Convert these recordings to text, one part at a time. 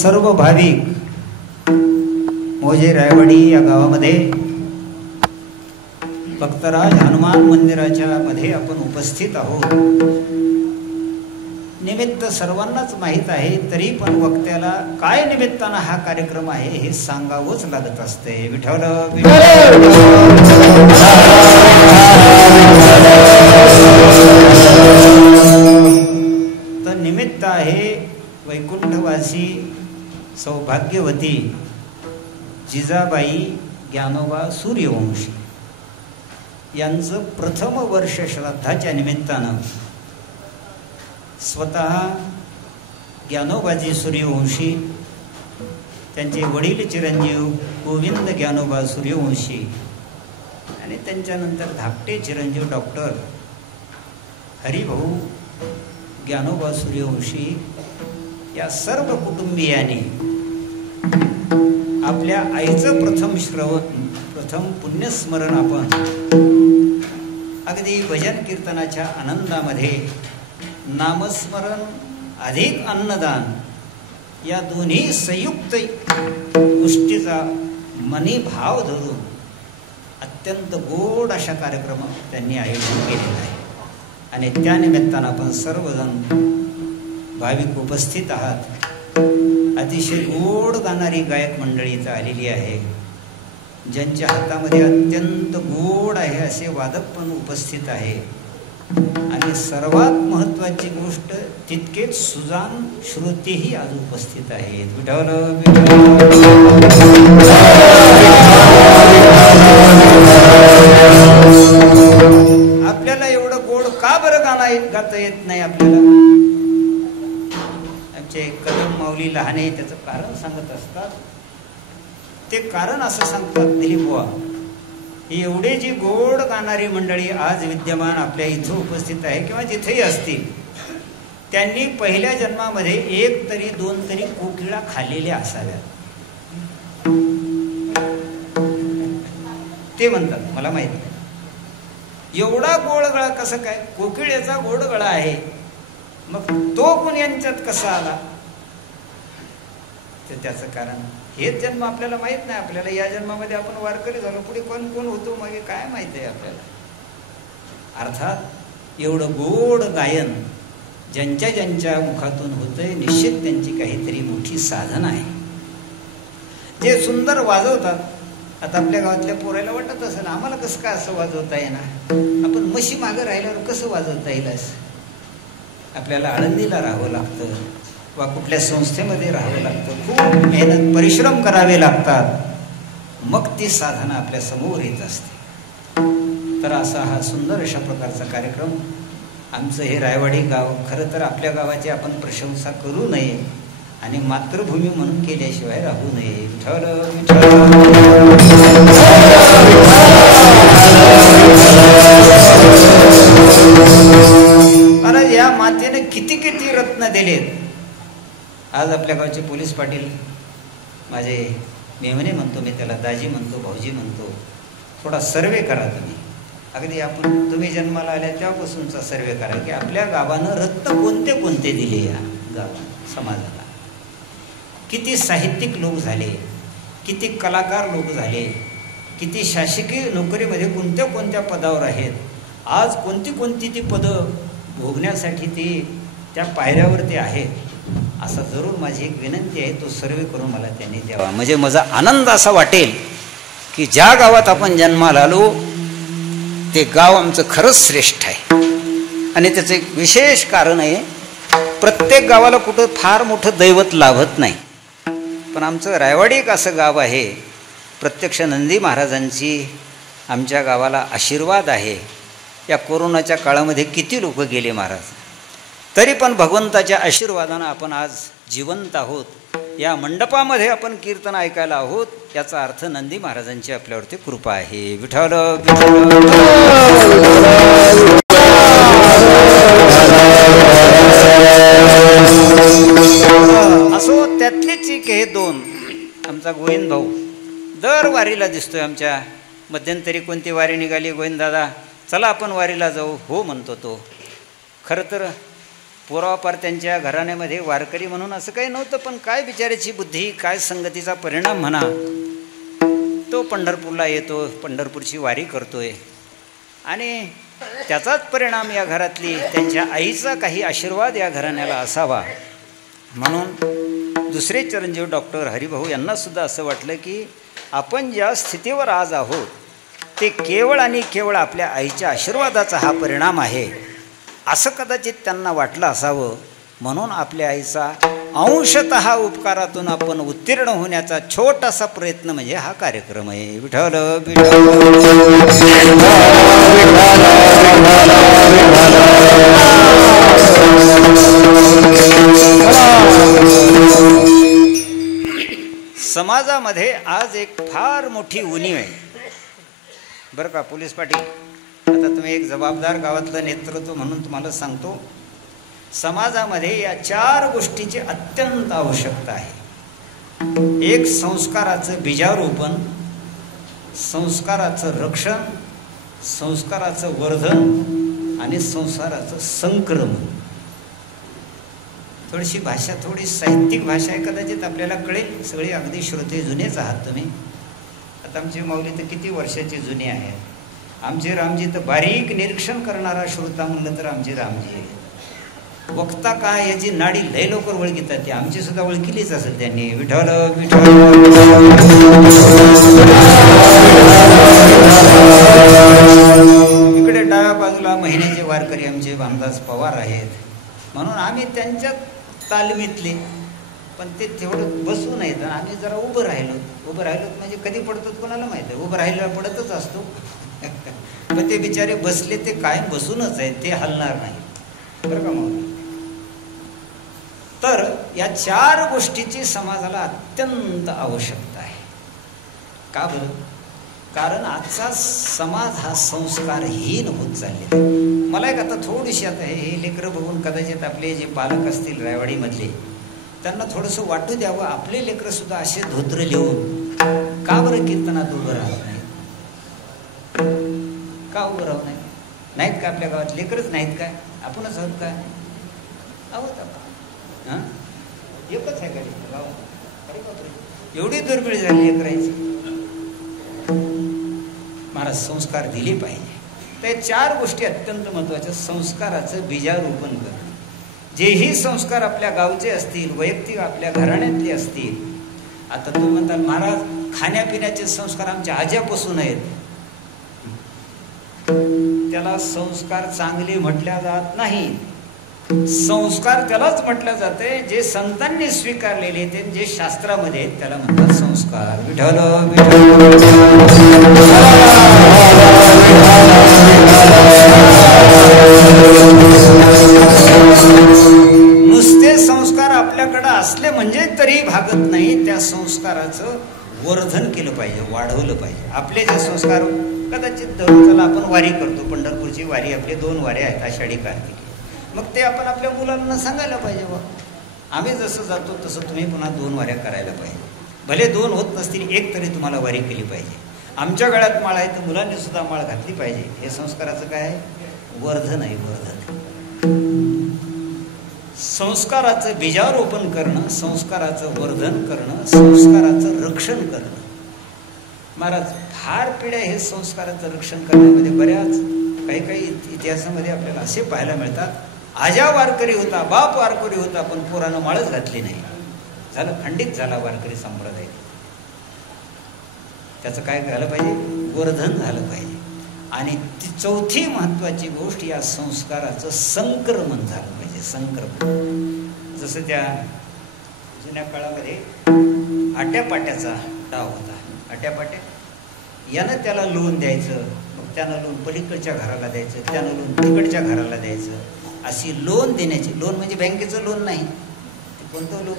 सर्व भाविक मोजे रायवाडी या गावामध्ये भक्तराज हनुमान मंदिराच्या मध्ये आपण उपस्थित आहोत. निमित्त सर्वांनाच माहीत आहे, तरी पण वक्त्याला काय निमित्तानं हा कार्यक्रम आहे हे सांगावंच लागत असते. विठ्ठल तर निमित्त आहे वैकुंठवासी सौभाग्यवती जिजाबाई ज्ञानोबा सूर्यवंशी यांचं प्रथम वर्ष श्राद्धाच्या निमित्तानं स्वतः ज्ञानोबाजी सूर्यवंशी, त्यांचे वडील चिरंजीव गोविंद ज्ञानोबा सूर्यवंशी आणि त्यांच्यानंतर धाकटे चिरंजीव डॉक्टर हरिभाऊ ज्ञानोबा सूर्यवंशी या सर्व कुटुंबियांनी आपल्या आईचं प्रथम पुण्यस्मरण आपण अगदी भजन कीर्तनाच्या आनंदामध्ये नामस्मरण अधिक अन्नदान या दोन्ही संयुक्त गोष्टीचा मनी भाव धरून अत्यंत गोड अशा कार्यक्रम त्यांनी आयोजन केलेला आहे. आणि त्या निमित्तानं आपण सर्वजण भाविक उपस्थित आहात. अतिशय गोड गाणारी गायक मंडळी इथं आलेली आहे, ज्यांच्या हातामध्ये अत्यंत गोड आहे असे वादक पण उपस्थित आहे. आणि सर्वात महत्त्वाची गोष्ट तितकेच सुजान श्रोतेही आज उपस्थित आहेत. विठ्ठल आपल्याला एवढं गोड का बरं गाता येत नाही आपल्याला? आमचे कदम माऊली लहाने त्याचं कारण सांगत असतात. ते कारण असं सांगतात दिलीप बुवा, ही एवढे जी गोड गाणारी मंडळी आज विद्यमान आपल्या इथं उपस्थित आहे किंवा जिथेही असतील, त्यांनी पहिल्या जन्मामध्ये एक तरी दोन तरी कोकिळा खाल्लेल्या असाव्यात. ते म्हणतात, मला माहित नाही एवढा गोड गळा कसं काय, कोकिळेचा गोड गळा आहे, मग तो कोण यांच्यात कसा आला? तर त्याचं कारण हेच जन्म आपल्याला माहित नाही. आपल्याला या जन्मामध्ये आपण वारकरी झालो, पुढे कोण कोण होतो मागे काय माहित आहे आपल्याला. अर्थात एवढं गोड गायन ज्यांच्या ज्यांच्या मुखातून होतंय, निश्चित त्यांची काहीतरी मोठी साधना आहे. जे सुंदर वाजवतात, आता आपल्या गावातल्या पोरायला वाटत असेल आम्हाला कसं काय असं वाजवता येणार, आपण म्हशी मागं राहिल्यावर कसं वाजवता येईल असं. आपल्याला आळंदीला राहावं लागतं वा कुठल्या संस्थेमध्ये राहावं लागतं, खूप मेहनत परिश्रम करावे लागतात, मग ती साधना आपल्या समोर येत असते. तर असा हा सुंदर अशा प्रकारचा कार्यक्रम आमचं हे रायवाडी गाव, खरं तर आपल्या गावाची आपण प्रशंसा करू नये आणि मातृभूमी म्हणून केल्याशिवाय राहू नये. कारण या मातेने किती किती रत्न दिलेत. आज आपल्या गावचे पोलीस पाटील माझे मेहमने म्हणतो, मी त्याला दाजी म्हणतो, भाऊजी म्हणतो, थोडा सर्वे करा तुम्ही. अगदी आपण तुम्ही जन्माला आल्या तेव्हापासूनचा सर्वे करा की आपल्या गावानं रत्न कोणते कोणते दिले या गावात समाजाला. किती साहित्यिक लोक झाले, किती कलाकार लोक झाले, किती शासकीय नोकरीमध्ये कोणत्या कोणत्या पदावर आहेत, आज कोणती कोणती ती पदं भोगण्यासाठी ते त्या पायऱ्यावरती आहेत. असं जरूर माझी एक विनंती आहे, तो सर्वे करून मला त्यांनी द्यावा. म्हणजे माझा आनंद असा वाटेल की ज्या गावात आपण जन्माला आलो ते गाव आमचं खरंच श्रेष्ठ आहे. आणि त्याचं एक विशेष कारण आहे, प्रत्येक गावाला कुठं फार मोठं दैवत लाभत नाही, पण आमचं रायवाडी एक असं गाव आहे, प्रत्यक्ष नंदी महाराजांची आमच्या गावाला आशीर्वाद आहे. या कोरोनाच्या काळामध्ये किती लोक गेले महाराज, तरी पण भगवंताच्या आशीर्वादानं आपण आज जिवंत आहोत. या मंडपामध्ये आपण कीर्तन ऐकायला आहोत, याचा अर्थ नंदी महाराजांची आपल्यावरती कृपा आहे. विठ्ठल असो. त्यातलीच एक हे दोन, आमचा गोविंद भाऊ दर वारीला दिसतोय. आमच्या मध्यंतरी कोणती वारी निघाली, गोविंद दादा चला आपण वारीला जाऊ, हो म्हणतो तो. खरं तर पूर्वापार त्यांच्या घराण्यामध्ये वारकरी म्हणून असं काही नव्हतं, पण काय बिचाऱ्याची बुद्धी, काय संगतीचा परिणाम म्हणा, तो पंढरपूरला येतो, पंढरपूरची वारी करतोय आणि त्याचाच परिणाम या घरातली त्यांच्या आईचा काही आशीर्वाद या घराण्याला असावा म्हणून दुसरे चिरंजीव डॉक्टर हरिभाऊ यांनासुद्धा असं वाटलं की आपण ज्या स्थितीवर आज आहोत ते केवळ आणि केवळ आपल्या आईच्या आशीर्वादाचा हा परिणाम आहे असं कदाचित त्यांना वाटलं असावं, म्हणून आपल्या आईचा अंशतः उपकारातून आपण उत्तीर्ण होण्याचा छोटासा प्रयत्न म्हणजे हा कार्यक्रम आहे. विठ्ठल समाजामध्ये आज एक फार मोठी उणीव आहे बरं का पोलीस पाटील. आता तुम्ही एक जबाबदार गावातलं नेतृत्व म्हणून तुम्हाला सांगतो, समाजामध्ये या 4 गोष्टीची अत्यंत आवश्यकता आहे. एक संस्काराचं बीजारोपण, संस्काराचं रक्षण, संस्काराचं वर्धन आणि संस्काराचं संक्रमण. थोडीशी भाषा, थोडी साहित्यिक भाषा आहे, कदाचित आपल्याला कळेल. सगळे अगदी श्रोते जुनेच आहात तुम्ही. आता आमची माऊली तर किती वर्षाची जुनी आहे. आमचे रामजी तर बारीक निरीक्षण करणारा श्रोता म्हणलं तर आमचे रामजी आहे. वक्ता काय याची नाडी लय लवकर ओळखीतात, ती आमची सुद्धा ओळखीलीच असेल त्यांनी. विठ्ठल विठ्ठल. इकडे डाव्या बाजूला महिन्याचे वारकरी आमचे भामदास पवार आहेत, म्हणून आम्ही त्यांच्या तालमीतले. पण ते तेवढं बसू नाहीत, आम्ही जरा उभं राहिलो म्हणजे कधी पडतो कोणाला माहिती आहे. उभं राहिलं पडतच असतो. पण ते बिचारे बसले ते कायम बसूनच आहेत, ते हलणार नाही बरं का मग. तर या 4 गोष्टीची समाजाला अत्यंत आवश्यकता आहे. का बरं? कारण आजचा समाज हा संस्कारहीन होत चाललेला आहे. मला एक आता थोडीशी आता हे लेकरं बघून कदाचित आपले जे पालक असतील रायवाडीमधले, त्यांना थोडंसं वाटू द्यावं, आपले लेकरं सुद्धा असे धोत्र लिहून का बरं कीर्तनात उभं राहत नाही? का उभं राहू नाही? नाहीत का आपल्या गावात लेकरच नाहीत काय? आपणच आहोत काय? आहोत आपण. हां, एकच आहे का गावात? एवढी दुर्मिळ झाली लेकरायची. महाराज संस्कार दिले पाहिजे. तर 4 गोष्टी अत्यंत महत्त्वाच्या. संस्काराचं बीजारोपण करणं. जेही संस्कार आपल्या गावचे असतील, वैयक्तिक आपल्या घराण्यातले असतील. आता तुम्ही म्हणताल महाराज खाण्यापिण्याचे संस्कार आमच्या आज्यापासून आहेत, त्याला संस्कार चांगले म्हटल्या जात नाही. संस्कार त्यालाच म्हटलं जाते जे संतांनी स्वीकारलेले ते, जे शास्त्रामध्ये त्याला म्हणतात संस्कार. विठ्ठल नुसते संस्कार आपल्याकडे असले म्हणजे तरी भागत नाही. त्या संस्काराचं वर्धन केलं पाहिजे, वाढवलं पाहिजे. आपले जे संस्कार कदाचित चला आपण वारी करतो, पंढरपूरची वारी, आपले 2 वाऱ्या आहेत, आषाढी कार्तिकी. मग ते आपण आपल्या मुलांना सांगायला पाहिजे, बा आम्ही जसं जातो तसं तुम्ही पुन्हा 2 वाऱ्या करायला पाहिजे. भले 2 होत नसतील, 1 तरी तुम्हाला वारी केली पाहिजे. आमच्या गळ्यात माळ आहे तर मुलांनी सुद्धा माळ घातली पाहिजे. हे संस्काराचं काय आहे? वर्धन आहे, वर्धन. संस्काराचं बीजारोपण करणं, संस्काराचं वर्धन करणं, संस्काराचं रक्षण करणं. महाराज फार पिढ्या हे संस्काराचं रक्षण करण्यामध्ये बऱ्याच काही इतिहासामध्ये आपल्याला असे पाहायला मिळतात. आजा वारकरी होता, बाप वारकरी होता, पण पोरानं माळच घातली नाही, झालं खंडित झाला वारकरी संप्रदाय. त्याचं काय झालं पाहिजे? वर्धन झालं पाहिजे. आणि ती 4थी महत्वाची गोष्ट, या संस्काराचं संक्रमण झालं पाहिजे. संक्रमण जसं त्या जुन्या काळामध्ये आट्यापाट्याचा डाव होता. आट्यापाट्या यानं त्याला लोन द्यायचं, मग त्यानं लोन पलीकडच्या घराला द्यायचं, त्यानं लोन तिकडच्या घराला द्यायचं. अशी लोन देण्याची, लोन म्हणजे बँकेचं लोन नाही, कोणतं लोन?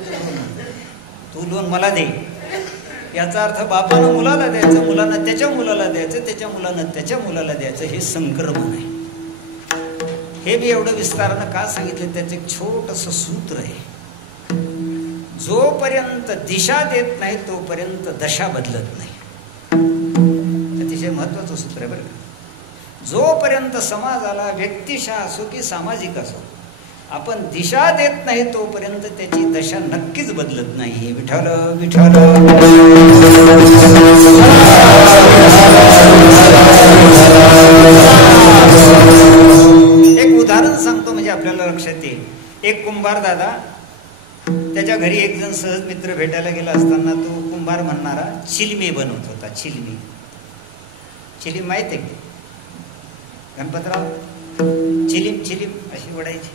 तू लोन मला दे, याचा अर्थ बापानं मुलाला द्यायचं, मुलानं त्याच्या मुलाला द्यायचं, त्याच्या मुलानं त्याच्या मुलाला द्यायचं. हे संक्रमण आहे. हे मी एवढं विस्तारानं का सांगितलं? त्याचं एक छोटंसं सूत्र आहे. जोपर्यंत दिशा देत नाही तोपर्यंत दशा बदलत नाही. अतिशय महत्वाचं सूत्र आहे बरं का. जोपर्यंत समाजाला व्यक्तिशः असो की सामाजिक असो आपण दिशा देत नाही तोपर्यंत त्याची दशा नक्कीच बदलत नाही. विठ्ठल विठ्ठल. एक उदाहरण सांगतो म्हणजे आपल्याला लक्षात येईल. एक कुंभार दादा, त्याच्या घरी एक जण सहज मित्र भेटायला गेला असताना तो कुंभार म्हणणारा चिलमी बनवत होता. चिलमी, चिलीम माहित आहे की गणपतराव? चिलीम चिलीम अशी वडायची.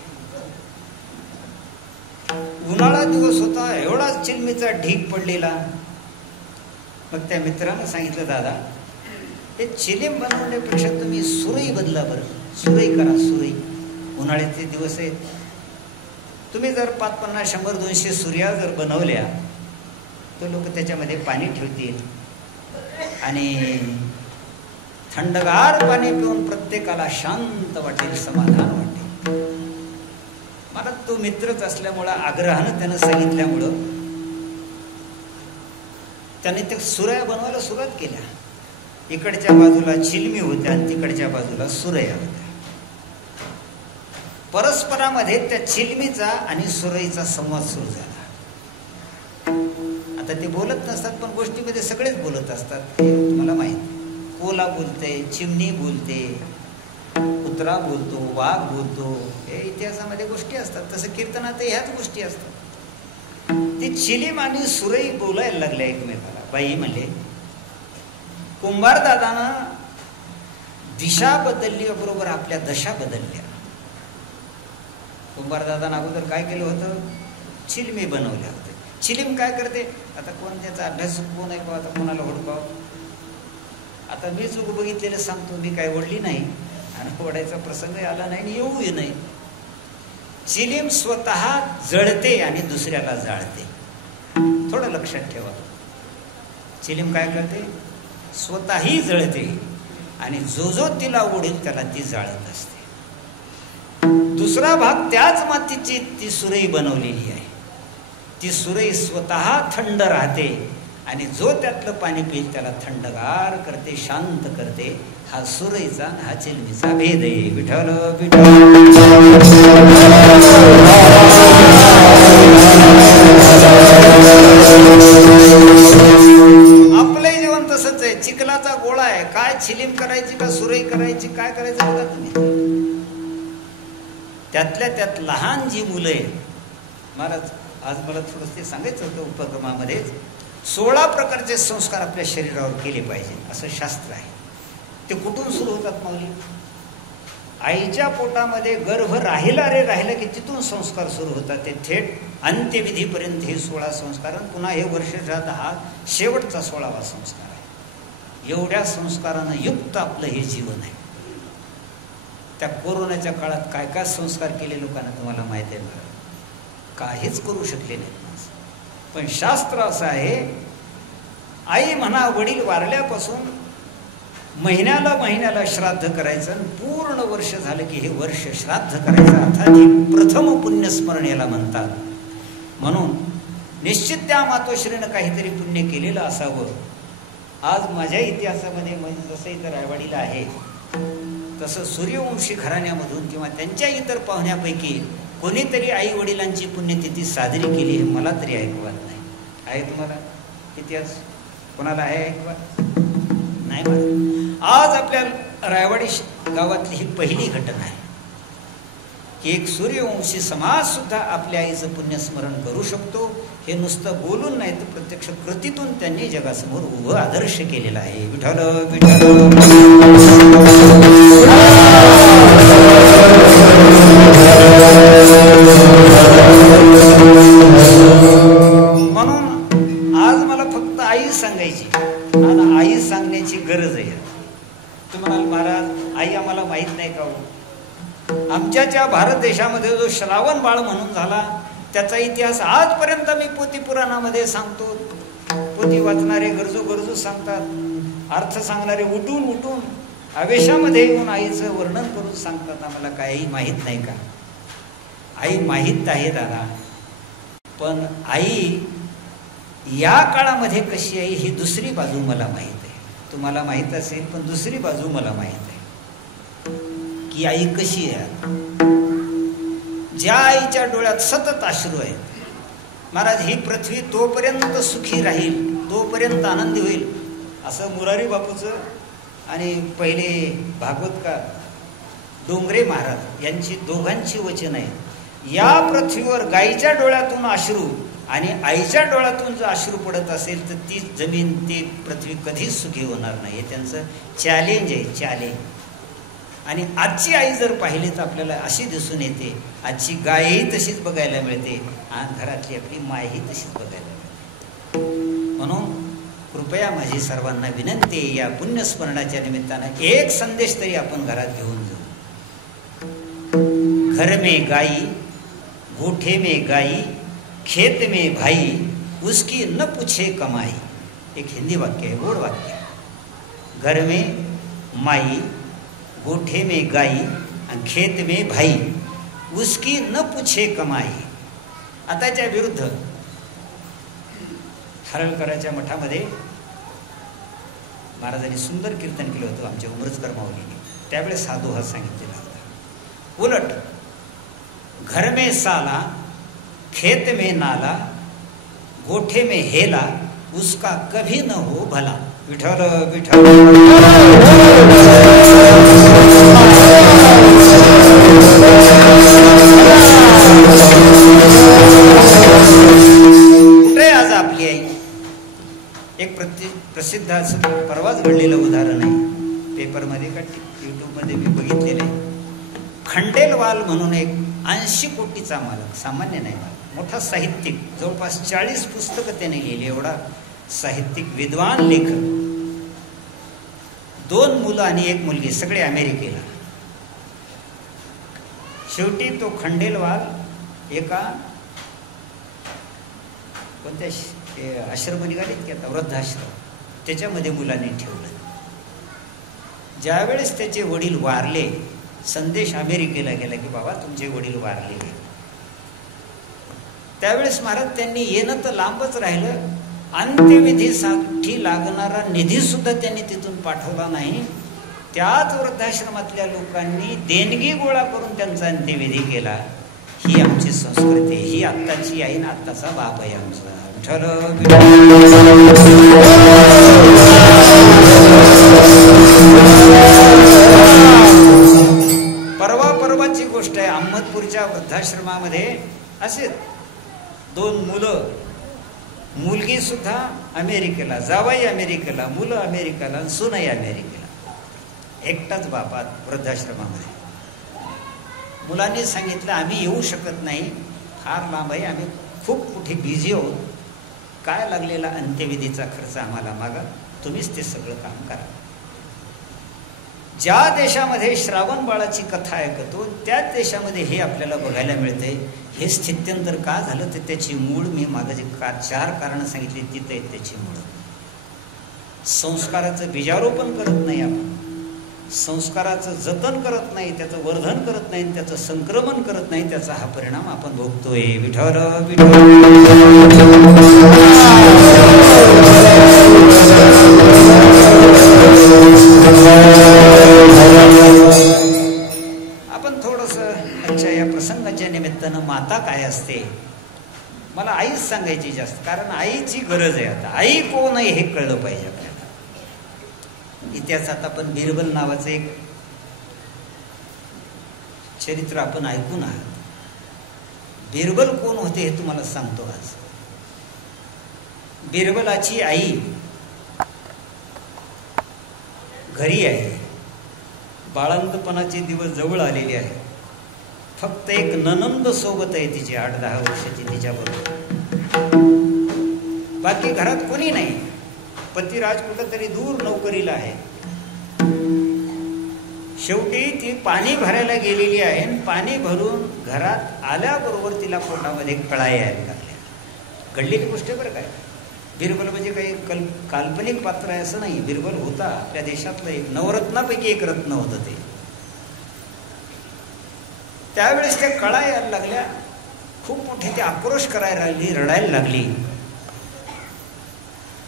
उन्हाळा दिवस होता, एवढा चिलमीचा ढीग पडलेला. मग त्या मित्रानं सांगितलं, दादा हे चिलीम बनवण्यापेक्षा तुम्ही सुरई बदला बरं, सुरई करा, सुरई. उन्हाळ्याचे दिवस आहेत, तुम्ही जर 5, 50, 100, 200 सुऱ्या जर बनवल्या तर लोक त्याच्यामध्ये पाणी ठेवतील आणि थंडगार पाणी पिऊन प्रत्येकाला शांत वाटेल, समाधान वाटेल. मला तो मित्रच असल्यामुळं, आग्रहानं त्यानं सांगितल्यामुळं त्याने ते सुरया बनवायला सुरुवात केल्या. इकडच्या बाजूला चिलमी होत्या आणि तिकडच्या बाजूला सुरया होत्या. परस्परामध्ये त्या चिलमीचा आणि सुरईचा संवाद सुरू झाला. आता ते बोलत नसतात पण गोष्टीमध्ये सगळेच बोलत असतात, हे तुम्हाला माहिती. कोला बोलते, चिमणी बोलते, कुत्रा बोलतो, वाघ बोलतो, हे इतिहासामध्ये गोष्टी असतात. तसं कीर्तनात ह्याच गोष्टी असतात. ती चिलीम आणि सुरई बोलायला लागल्या एकमेकाला. बाई म्हणले, कुंभार दादानं दिशा बदलली बरोबर आपल्या दशा बदलल्या. कुंभार दादानं अगोदर काय केलं होतं? चिलमी बनवल्या होत्या. चिलीम काय करते? आता कोण त्याचा अभ्यास कोण आहे का? आता कोणाला हुडकाव? आता मी चूक बघितलेलं सांगतो, मी काय ओढली नाही आणि ओढायचा प्रसंग आला नाही आणि येऊही नाही. चिलीम स्वतः जळते आणि दुसऱ्याला जाळते. थोडं लक्षात ठेवा. चिलीम काय करते? स्वतःही जळते आणि जो जो तिला ओढेल त्याला ती जाळत असते. दुसरा भाग त्याच मातीची ती सुरई बनवलेली आहे. ती सुरई स्वतः थंड राहते आणि जो त्यातलं पाणी पिईल त्याला थंडगार करते, शांत करते. हा सुरईचा आणि हा चिलमीचा भेद आहे. विठ्ठल विठ्ठल. आपलंही जीवन तसंच आहे. चिखलाचा गोळा आहे. काय चिलीम करायची का सुरई करायची, काय करायचं बघा तुम्ही. त्यातल्या त्यात लहान जी मुलं आहेत. महाराज आज मला थोडं ते सांगायचं होतं उपक्रमामध्ये, 16 प्रकारचे संस्कार आपल्या शरीरावर केले पाहिजे असं शास्त्र आहे. ते कुठून सुरू होतात माऊली? आईच्या पोटामध्ये गर्भ राहिला रे राहिला की तिथून संस्कार सुरू होतात. ते थेट अंत्यविधीपर्यंत हे 16 संस्कार. पुन्हा हे वर्षात हा शेवटचा 16वा संस्कार आहे. एवढ्या संस्कारानं युक्त आपलं हे जीवन आहे. त्या कोरोनाच्या काळात काय काय संस्कार केले लोकांना तुम्हाला माहिती आहे का? काहीच करू शकले नाही. पण शास्त्र असं आहे, आई म्हणा वडील वारल्यापासून महिन्याला श्राद्ध करायचं आणि पूर्ण वर्ष झालं की हे वर्ष श्राद्ध करायचं. अर्थात हे प्रथम पुण्यस्मरण याला म्हणतात. म्हणून निश्चित त्या मातोश्रीनं काहीतरी पुण्य केलेलं असावं. आज माझ्या इतिहासामध्ये म्हणजे जसं इथं रायवाडीला आहे तसं सूर्यवंशी घराण्यामधून किंवा त्यांच्या इतर पाहुण्यापैकी कोणीतरी आई वडिलांची पुण्यतिथी साजरी केली हे मला तरी ऐकवत नाही. आहे तुम्हाला इतिहास? कोणाला आहे ऐकवत? नाही. मला आज आपल्या रायवाडी गावातली ही पहिली घटना आहे की एक सूर्यवंशी समाज सुद्धा आपल्या आईचं पुण्यस्मरण करू शकतो. हे नुसतं बोलून नाही तर प्रत्यक्ष कृतीतून त्यांनी जगासमोर उभं आदर्श केलेला आहे. विठ्ठल विठ्ठल. म्हणून आज मला फक्त आई सांगायची आणि आई सांगण्याची गरज आहे. तुम्हाला महाराज आई आम्हाला माहित नाही का हो? आमच्या भारत देशामध्ये जो श्रावण बाळ म्हणून झाला त्याचा इतिहास आजपर्यंत मी पोथी पुराणामध्ये सांगतो. पोथी वाचणारे गरजू सांगतात, अर्थ सांगणारे उठून आवेशामध्ये येऊन आईचं वर्णन करून सांगतात. आम्हाला काही माहीत नाही का? आई माहीत आहे दादा, पण आई या काळामध्ये कशी आहे ही दुसरी बाजू मला माहीत आहे. तुम्हाला माहीत असेल पण दुसरी बाजू मला माहीत आहे की आई कशी आहे. ज्या आईच्या डोळ्यात सतत अश्रू आहेत. महाराज, ही पृथ्वी तोपर्यंत सुखी राहील, तोपर्यंत आनंदी होईल, असं मुरारी बापूचं आणि पहिले भागवतकार डोंगरे महाराज यांची दोघांची वचन आहे. या पृथ्वीवर गाईच्या डोळ्यातून अश्रू आणि आईच्या डोळ्यातून जर अश्रू पडत असेल तर ती जमीन, ती पृथ्वी कधीच सुखी होणार नाही. हे त्यांचं चॅलेंज आहे, चॅलेंज. आणि आजची आई जर पाहिली तर आपल्याला अशी दिसून येते, आजची गायही तशीच बघायला मिळते आणि घरातली आपली मायही तशीच बघायला मिळते. म्हणून कृपया माझी सर्वांना विनंती आहे, या पुण्यस्मरणाच्या निमित्तानं एक संदेश तरी आपण घरात घेऊन जाऊ. घर में गाई, गोठे में गाई, खेत में भाई, उसकी न पूछे कमाई. एक हिंदी वाक्य आहे, गोड वाक्य. घर में माई, गोठे में गाई आणि खेत में भाई, उसकी न पूछे कमाई. आताच्या विरुद्ध हरळकरांच्या मठामध्ये महाराजांनी सुंदर कीर्तन केलं होतं आमच्या उमरजकर माऊलीने. त्यावेळेस हा दोहा सांगितलेला होता. उलट घर में साला, खेत में नाला, गोठे में हेला, उसका कभी न हो भला. विठ्ठल विठ्ठल. कुठे आज आपली आई. एक प्रसिद्ध असं परवाच घडलेलं उदाहरण आहे, पेपरमध्ये का यूट्यूबमध्ये मी बघितलेलं आहे. खंडेलवाल म्हणून एक 80 कोटीचा मालक, सामान्य नाही मालक, मोठा साहित्यिक, जवळपास 40 पुस्तकं त्याने लिहिली. एवढा साहित्यिक, विद्वान लेखक. 2 मुलं आणि 1 मुलगी, सगळे अमेरिकेला. शेवटी तो खंडेलवाल एका कोणत्या आश्रम निघालेत की आता, वृद्धाश्रम, त्याच्यामध्ये मुलांनी ठेवलं. ज्यावेळेस त्याचे वडील वारले, संदेश अमेरिकेला गेला की बाबा तुमचे वडील वारले. त्यावेळेस महाराज त्यांनी येणं तर लांबच राहिलं, अंत्यविधीसाठी लागणारा निधी सुद्धा त्यांनी तिथून पाठवला नाही. त्याच वृद्धाश्रमातल्या लोकांनी देणगी गोळा करून त्यांचा अंत्यविधी केला. ही आमची संस्कृती, ही आत्ताची आई ना आत्ताचा बाप आहे आमचा. परवाची गोष्ट आहे. अहमदपूरच्या वृद्धाश्रमामध्ये असे 2 मुलं, मुलगी सुद्धा अमेरिकेला, जावाई अमेरिकेला, मुलं अमेरिकेला, सुनई अमेरिकेला, एकटाच बापात वृद्धाश्रमामध्ये. मुलांनी सांगितलं आम्ही येऊ शकत नाही, फार लांब आहे, आम्ही खूप कुठे बिझी आहोत, काय लागलेला अंत्यविधीचा खर्च आम्हाला मागा, तुम्हीच ते सगळं काम करा. ज्या देशामध्ये श्रावण बाळाची कथा ऐकतो त्याच देशामध्ये हे आपल्याला बघायला मिळते. हे स्थित्यंतर का झालं तर त्याची मूळ मी मागे जे 4 कारणं सांगितली तिथे आहेत त्याची मूळ. संस्काराचं बीजारोपण करत नाही आपण, संस्काराचं जतन करत नाही, त्याचं वर्धन करत नाही, त्याचं संक्रमण करत नाही, त्याचा हा परिणाम आपण भोगतोय. विठ्ठल आपण थोडस आजच्या या प्रसंगाच्या निमित्तानं माता काय असते मला आईच सांगायची जास्त, कारण आईची गरज आहे. आता आई कोण आहे हे कळलं पाहिजे आपल्याला. इतिहासात आपण बिरबल नावाचं एक चरित्र आपण ऐकून आहात. बिरबल कोण होते हे तुम्हाला सांगतो आज. बिरबलाची आई घरी आहे, बाळंतपणाचे दिवस जवळ आलेले आहे. फक्त एक ननंद सोबत आहे तिची, 8-10 वर्षाची तिच्याबरोबर. बाकी घरात कोणी नाही. पतिराज कुठंतरी दूर नोकरीला आहे. शेवटी ती पाणी भरायला गेलेली आहे. पाणी भरून घरात आल्याबरोबर तिला पोटामध्ये कळा यायला लागल्या. घडलेली गोष्ट बरं काय. बिरबल म्हणजे काही काल्पनिक पात्र आहे असं नाही. बिरबल होता आपल्या देशातलं एक नवरत्नापैकी एक रत्न होतं ते. त्यावेळेस त्या कळा यायला लागल्या. खूप मोठी ती आक्रोश करायला लागली, रडायला लागली.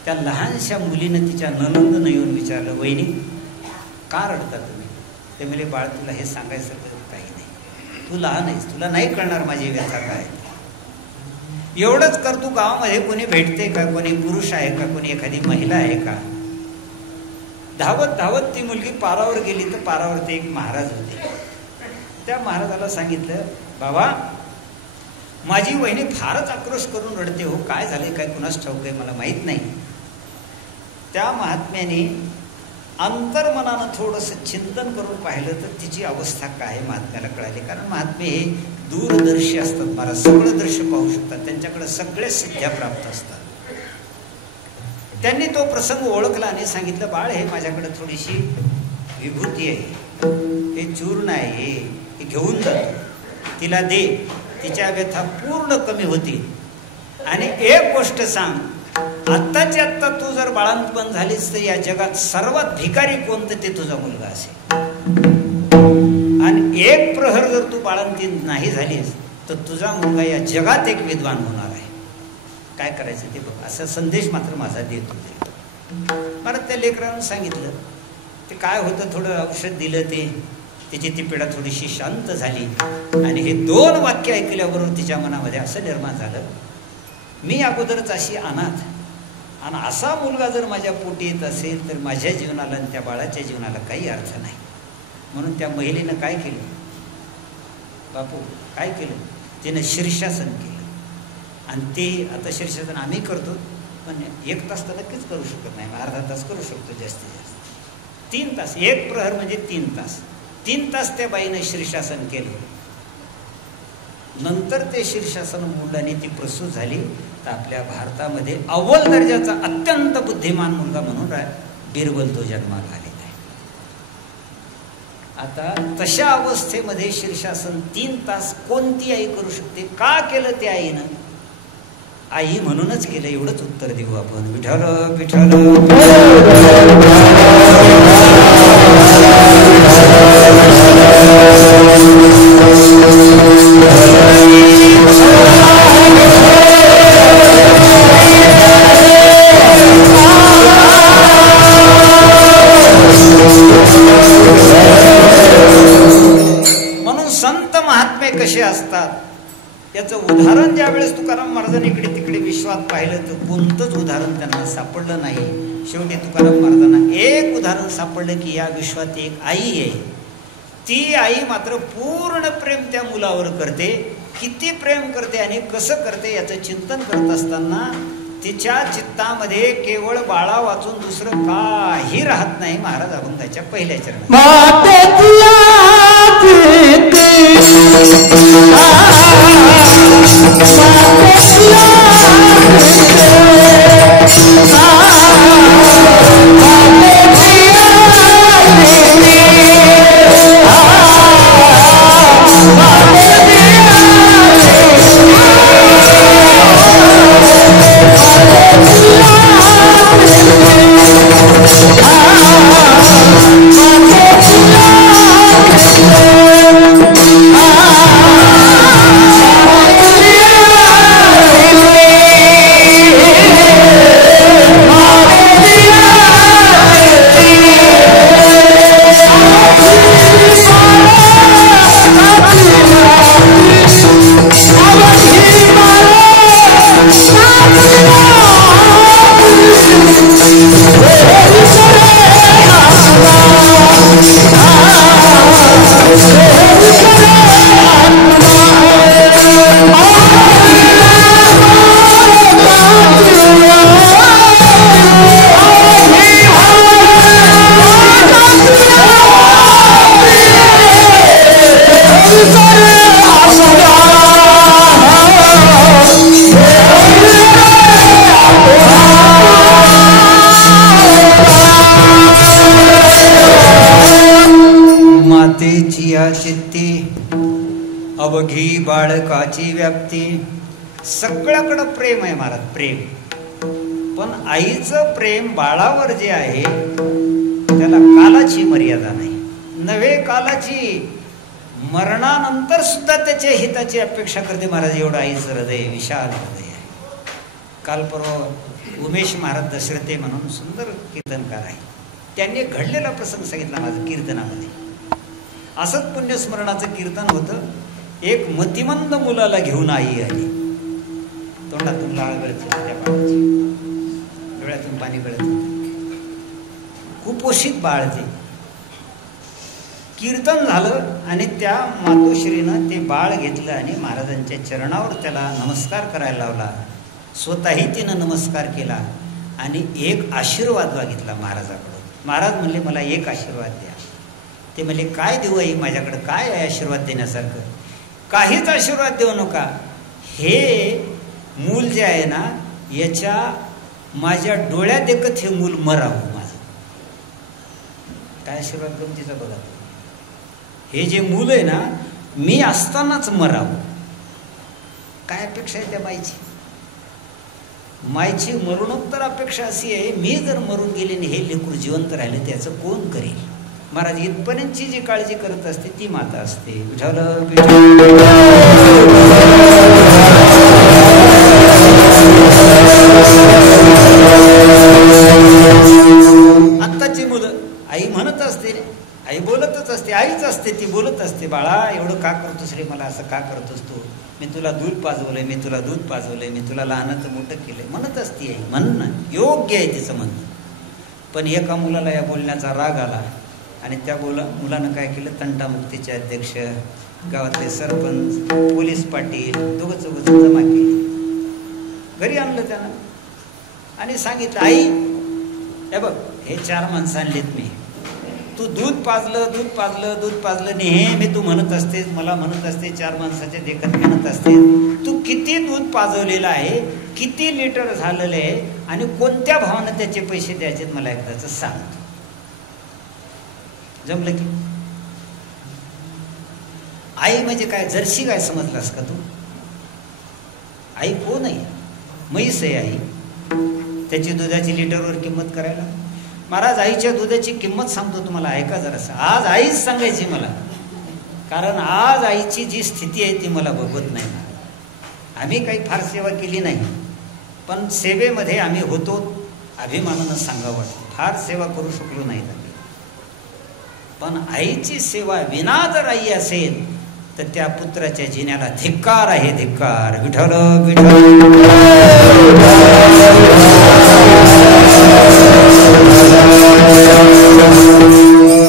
त्या लहानशा मुलीनं तिच्या ननंदनं येऊन विचारलं, वहिनी का रडता तुम्ही? ते म्हणजे बाळ तुला हे सांगायचं काही नाही. तू लहान आहेस, तुला नाही कळणार माझी व्यथा काय. एवढंच कर, तू गावामध्ये कोणी भेटते का, कोणी पुरुष आहे का, कोणी एखादी महिला आहे का. धावत धावत ती मुलगी पारावर गेली तर पारावरती एक महाराज होते. त्या महाराजाला सांगितलं, बाबा माझी वहिनी फारच आक्रोश करून रडते हो, काय झाले काय कुणास ठाऊक आहे, मला माहीत नाही. त्या महात्म्याने अंतर्मनानं थोडंसं चिंतन करून पाहिलं तर तिची अवस्था काय महात्म्याला कळाली. कारण महात्मे हे दूरदर्शी असतात, मला सगळं दृश्य पाहू शकतात, त्यांच्याकडे सगळे सिद्ध्या प्राप्त असतात. त्यांनी तो प्रसंग ओळखला आणि सांगितलं, बाळ हे माझ्याकडे थोडीशी विभूती आहे, हे चूर्ण आहे, हे घेऊन जातो, तिला दे, तिच्या व्यथा पूर्ण कमी होतील. आणि एक गोष्ट सांग, आत्ताच्या आत्ता तू जर बाळंतपण झालीस तर या जगात सर्वात भिकारी कोणतं ते तुझा मुलगा असेल. आणि एक प्रहर जर तू बाळंतीन नाही झालीस तर तुझा मुलगा या जगात एक विद्वान होणार आहे. काय करायचं ते बघ, असा संदेश मात्र माझा देत होते. मला त्या लेकरानं सांगितलं, ते काय होतं, थोडं औषध दिलं, तिची ती पीडा थोडीशी शांत झाली. आणि हे 2 वाक्य ऐकल्याबरोबर तिच्या मनामध्ये असं निर्माण झालं, मी अगोदरच अशी अनाथ, आणि असा मुलगा जर माझ्या पोटी येत असेल तर माझ्या जीवनाला आणि त्या बाळाच्या जीवनाला काही अर्थ नाही. म्हणून त्या महिलेनं काय केलं बापू, काय केलं, तिनं शीर्षासन केलं. आणि ते आता शीर्षासन आम्ही करतो, पण 1 तास तर नक्कीच करू शकत नाही, अर्धा तास करू शकतो जास्तीत जास्त. 3 तास, 1 प्रहर म्हणजे 3 तास. 3 तास त्या बाईनं शीर्षासन केलं. नंतर ते शीर्षासन मोडलं आणि ती प्रसूत झाली. तर आपल्या भारतामध्ये अव्वल दर्जाचा अत्यंत बुद्धिमान मुलगा म्हणून बिरबल तो जन्माला आलेला आहे. आता तशा अवस्थेमध्ये शीर्षासन 3 तास कोणती आई करू शकते? का केलं त्या आईनं? आई म्हणूनच केलं, एवढंच उत्तर देऊ आपण. विठ्ठल विठ्ठल म्हणून संत महात्मे कसे असतात याचं उदाहरण ज्यावेळेस तुकाराम महाराजांनी इकडे तिकडे विश्वात पाहिलं तर कोणतंच उदाहरण त्यांना सापडलं नाही. शेवटी तुकाराम महाराजांना एक उदाहरण सापडलं की या विश्वात एक आई आहे. ती आई मात्र पूर्ण प्रेम त्या मुलावर करते. किती प्रेम करते आणि कसं करते याचं चिंतन करत असताना तिच्या चित्तामध्ये केवळ बाळा वाचून दुसरं काही राहत नाही. महाराज अभंगाच्या पहिल्या चरणात चित्ती अवघी बाळकाची व्याप्ती. सगळ्याकडं प्रेम आहे महाराज, प्रेम. पण आईचं प्रेम बाळावर जे आहे त्याला कालाची मर्यादा नाही, नव्हे कालाची. मरणानंतर सुद्धा त्याच्या हिताची अपेक्षा करते महाराज. एवढं आईचं हृदय विशाल हृदय आहे. काल परवा उमेश महाराज दशरथे म्हणून सुंदर कीर्तनकार आहे, त्यांनी घडलेला प्रसंग सांगितला माझं कीर्तनामध्ये. असंच पुण्यस्मरणाचं कीर्तन होतं. एक मतिमंद मुलाला घेऊन आई आली. तोंडातून लाळ गळत होती त्या बाळाची, डोळ्यातून पाणी गळत होते. कुपोषित बाळ ते. कीर्तन झालं आणि त्या मातोश्रीनं ते बाळ घेतलं आणि महाराजांच्या चरणावर त्याला नमस्कार करायला लावला. स्वतःही तिनं नमस्कार केला आणि एक आशीर्वाद मागितला महाराजाकडून. महाराज म्हणले मला एक आशीर्वाद द्या. ते म्हणले काय देऊ आई, माझ्याकडे काय आहे आशीर्वाद देण्यासारखं? काहीच आशीर्वाद देऊ नका. हे मूल जे आहे ना, याच्या माझ्या डोळ्यात देखत हे मूल मरावं माझं. काय आशीर्वाद देऊन तिचा बघा. हे जे मूल आहे ना, मी असतानाच मरावं. काय अपेक्षा आहे त्या माईची? मायची मरणोत्तर अपेक्षा अशी आहे, मी जर मरून गेले आणि हे लेकरू जिवंत राहिलं त्याचं कोण करेल? महाराज इथपर्यंतची जी काळजी करत असते ती माता असते. विठ्ठल आत्ताची मुलं आई म्हणत असते, आई बोलतच असते, आईच असते ती बोलत असते, बाळा एवढं का करतोस रे, मला असं का करतोस तू? मी तुला दूध पाजवलंय, मी तुला दूध पाजवलंय, मी तुला लहानाचं मोठं केलंय म्हणत असते आई. म्हणणं योग्य आहे तिचं म्हणणं. पण एका मुलाला या बोलण्याचा राग आला आणि त्या मुलानं काय केलं, तंटामुक्तीचे अध्यक्ष, गावातले सरपंच, पोलीस पाटील दोघं चौघं जमा केली. घरी आणलं त्यानं आणि सांगितलं, आई हे बघ हे 4 माणसं आणलीत मी, तू दूध पाजलं दूध पाजलं दूध पाजलं नेहमी तू म्हणत असतेस, मला म्हणत असते 4 माणसाच्या देखत म्हणत असते, तू किती दूध पाजवलेलं आहे, किती लिटर झालेलं आहे आणि कोणत्या भावानं त्याचे पैसे द्यायचे मला एकदाच सांग. जमलं की? आई म्हणजे काय, जर्सी काय समजलास का तू? आई कोण आहे? म्हैस आहे आई. त्याची दुधाची लिटरवर किंमत करायला. महाराज आईच्या दुधाची किंमत सांगतो तुम्हाला, ऐका जरासं. आज आईच सांगायची मला, कारण आज आईची जी स्थिती आहे ती मला बघवत नाही. आम्ही काही फार सेवा केली नाही, पण सेवेमध्ये आम्ही होतो, अभिमानानं सांगावं. फार सेवा करू शकलो नाही आम्ही. पण आईची सेवा विना जर आई असेल तर त्या पुत्राच्या जिन्याला धिक्कार आहे, धिक्कार. विठ्ठल विठ्ठल.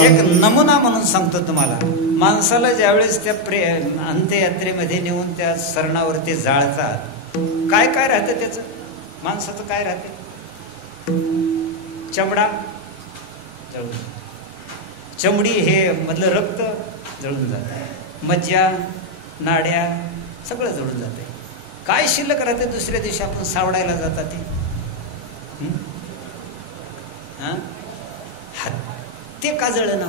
एक नमुना म्हणून सांगतो तुम्हाला. माणसाला ज्यावेळेस त्या अंत्ययात्रेमध्ये नेऊन त्या सरणावरती जाळतात, काय काय राहतं त्याचं? माणसाचं काय राहते? चमडा जळून, चमडी हे मधलं रक्त जळून जातं, मज्जा नाड्या सगळं जळून जाते. काय शिल्लक राहते? दुसऱ्या दिवशी आपण सावडायला जातात ते ते का जळण?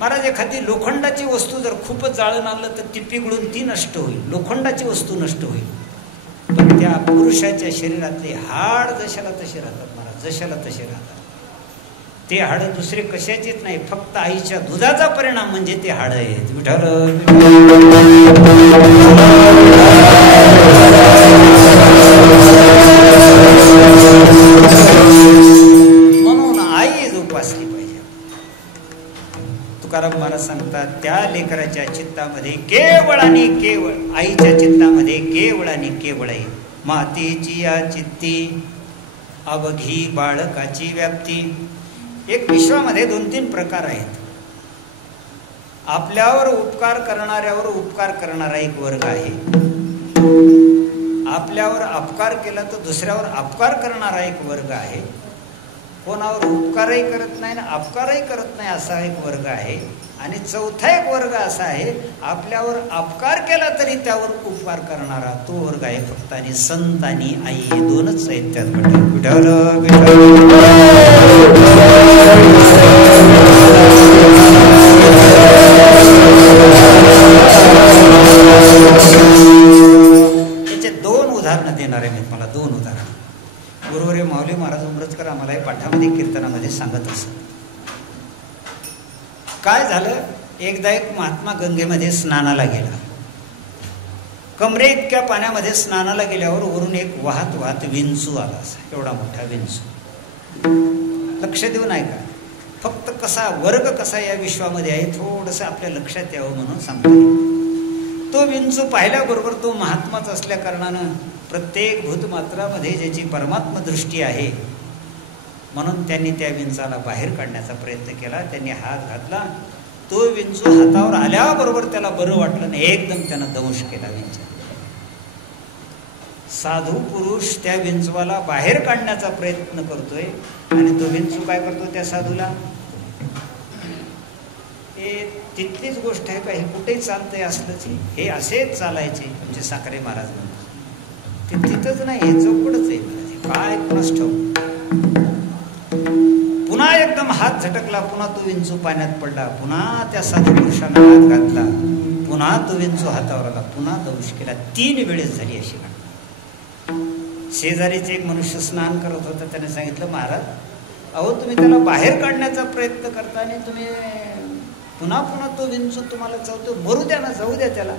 महाराज एखादी लोखंडाची वस्तू जर खूपच जाळण आलं तर ती पिघळून ती नष्ट होईल, लोखंडाची वस्तू नष्ट होईल. पण त्या पुरुषाच्या शरीरातले हाड जशाला तसे राहतात महाराज, जशाला तसे राहतात. ते हाड दुसरे कशाचेच नाही, फक्त आईच्या दुधाचा परिणाम म्हणजे ते हाड आहेत. विठ्ठल म्हणून आई जोपासली पाहिजे. तुकाराम महाराज सांगतात, त्या लेकराच्या चित्तामध्ये केवळ आणि केवळ, आईच्या चित्तामध्ये केवळ आणि केवळ आहे. मातेची या चित्ती अवघी बाळकाची व्याप्ती. एक विश्वामध्ये 2-3 प्रकार आहेत. आपल्यावर उपकार करणाऱ्यावर उपकार करणारा एक वर्ग आहे. आपल्यावर अपकार केला तर दुसऱ्यावर अपकार करणारा एक वर्ग आहे. कोणावर उपकारही करत नाही ना अपकारही करत नाही असा एक वर्ग आहे. आणि चौथा एक वर्ग असा आहे, आपल्यावर अपकार केला तरी त्यावर उपकार करणारा तो वर्ग आहे. फक्त आणि संत आणि आई हे 2च आहेत त्यात. विठ्ठल याचे 2 उदाहरणं देणार आहे मी तुम्हाला. 2 उदाहरणं. गुरुवर्य माऊली महाराज उमरजकर आम्हाला या पाठामध्ये कीर्तनामध्ये सांगत असत. काय झालं, एकदा एक महात्मा गंगेमध्ये स्नानाला गेला. कमरे इतक्या पाण्यामध्ये स्नानाला गेल्यावर वरून एक वाहत वाहत विंचू आला. असा एवढा मोठा विंचू. लक्ष देऊन ऐका. फक्त कसा वर्ग कसा या विश्वामध्ये आहे थोडंसं आपल्या लक्षात यावं म्हणून सांगतो. तो विंचू पाहिल्याबरोबर तो महात्माच असल्या कारणानं प्रत्येक भूतमात्रामध्ये ज्याची परमात्मा दृष्टी आहे म्हणून त्यांनी त्या विंचाला बाहेर काढण्याचा प्रयत्न केला. त्यांनी हात घातला. तो विंचू हातावर आल्याबरोबर त्याला बरं वाटलं नाही, एकदम त्यानं दंश केला विंचा. साधू पुरुष त्या विंचवाला बाहेर काढण्याचा प्रयत्न करतोय आणि तो विंचू काय करतो त्या साधूला. हे तिथलीच गोष्ट आहे का, हे कुठेही चालतंय असलंच, हे असेच चालायचे म्हणजे साखरे महाराज म्हणतात. ते तिथंच नाही, हे चौकडच आहे काय कोणास ठाऊक. पुन्हा एकदम हात झटकला, पुन्हा तो विंचू पाण्यात पडला. पुन्हा त्या साधू पुरुषानं हात घातला, पुन्हा तो विंचू हातावर आला, पुन्हा दंश केला. 3 वेळेस झाली अशी घटना. शेजारीचे एक मनुष्य स्नान करत होता. त्याने सांगितलं, महाराज अहो तुम्ही त्याला बाहेर काढण्याचा प्रयत्न करता आणि तुम्ही पुन्हा पुन्हा तो विंचू तुम्हाला चावतो, मरू द्या ना, जाऊ द्या त्याला.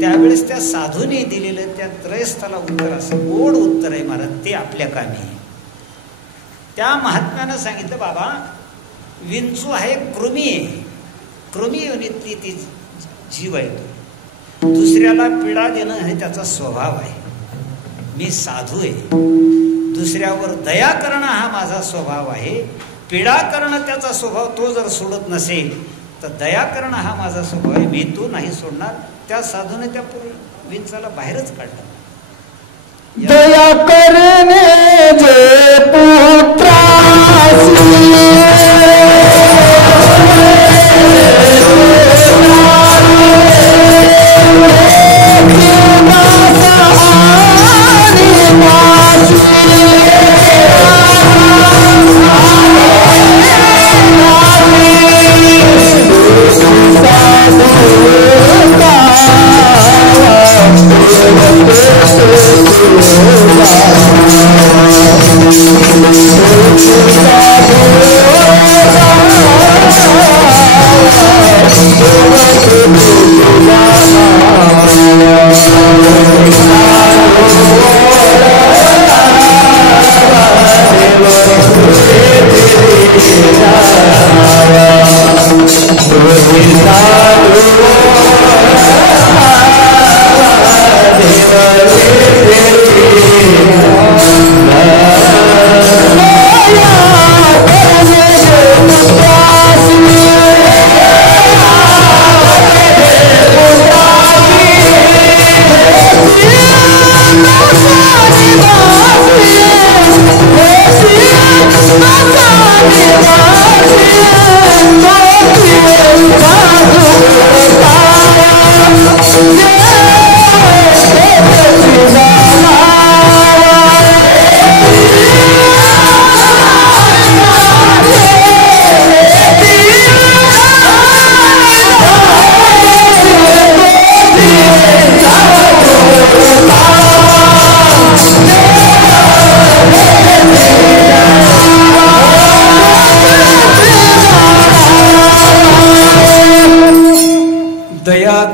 त्यावेळेस त्या साधूने दिलेलं त्या त्रयस्थाला उत्तर असं गोड उत्तर आहे महाराज, ते आपल्या कामी आहे. त्या महात्म्यानं सांगितलं, बाबा विंचू आहे कृमी आहे, कृमी योनीतली ती जीव आहे. तो दुसऱ्याला पीडा देणं हे त्याचा स्वभाव आहे. मी साधू आहे, दुसऱ्यावर दया करणं हा माझा स्वभाव आहे. पीडा करणं त्याचा स्वभाव, तो जर सोडत नसेल तर दया करणं हा माझा स्वभाव आहे, मी तो नाही सोडणार. त्या साधूने त्या विंचाला बाहेरच काढलं. दया करने जे पुत्रासी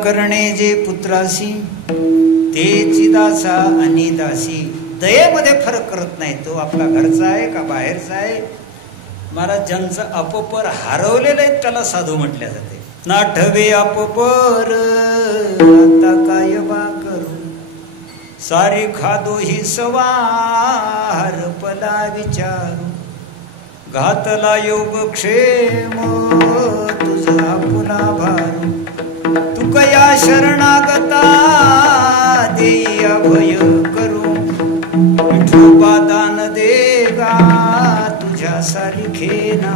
करणे जे पुत्रासी ते चिदासा आणि दासी. दयेमध्ये फरक करत नाही, तो आपला घरचा आहे का बाहेरचा आहे. महाराज ज्यांचं अपपर हरवलेलं आहे त्याला साधू म्हटल्या जाते. नाठवे अपपर आता काय बा करू, सारी खादो ही सवार पला विचारू. घातला योगक्षेम तुझा पुन्हा भारू, तुकया शरणागता देई अभय करू. विठोबा दान देगा तुझ्या सारखे ना.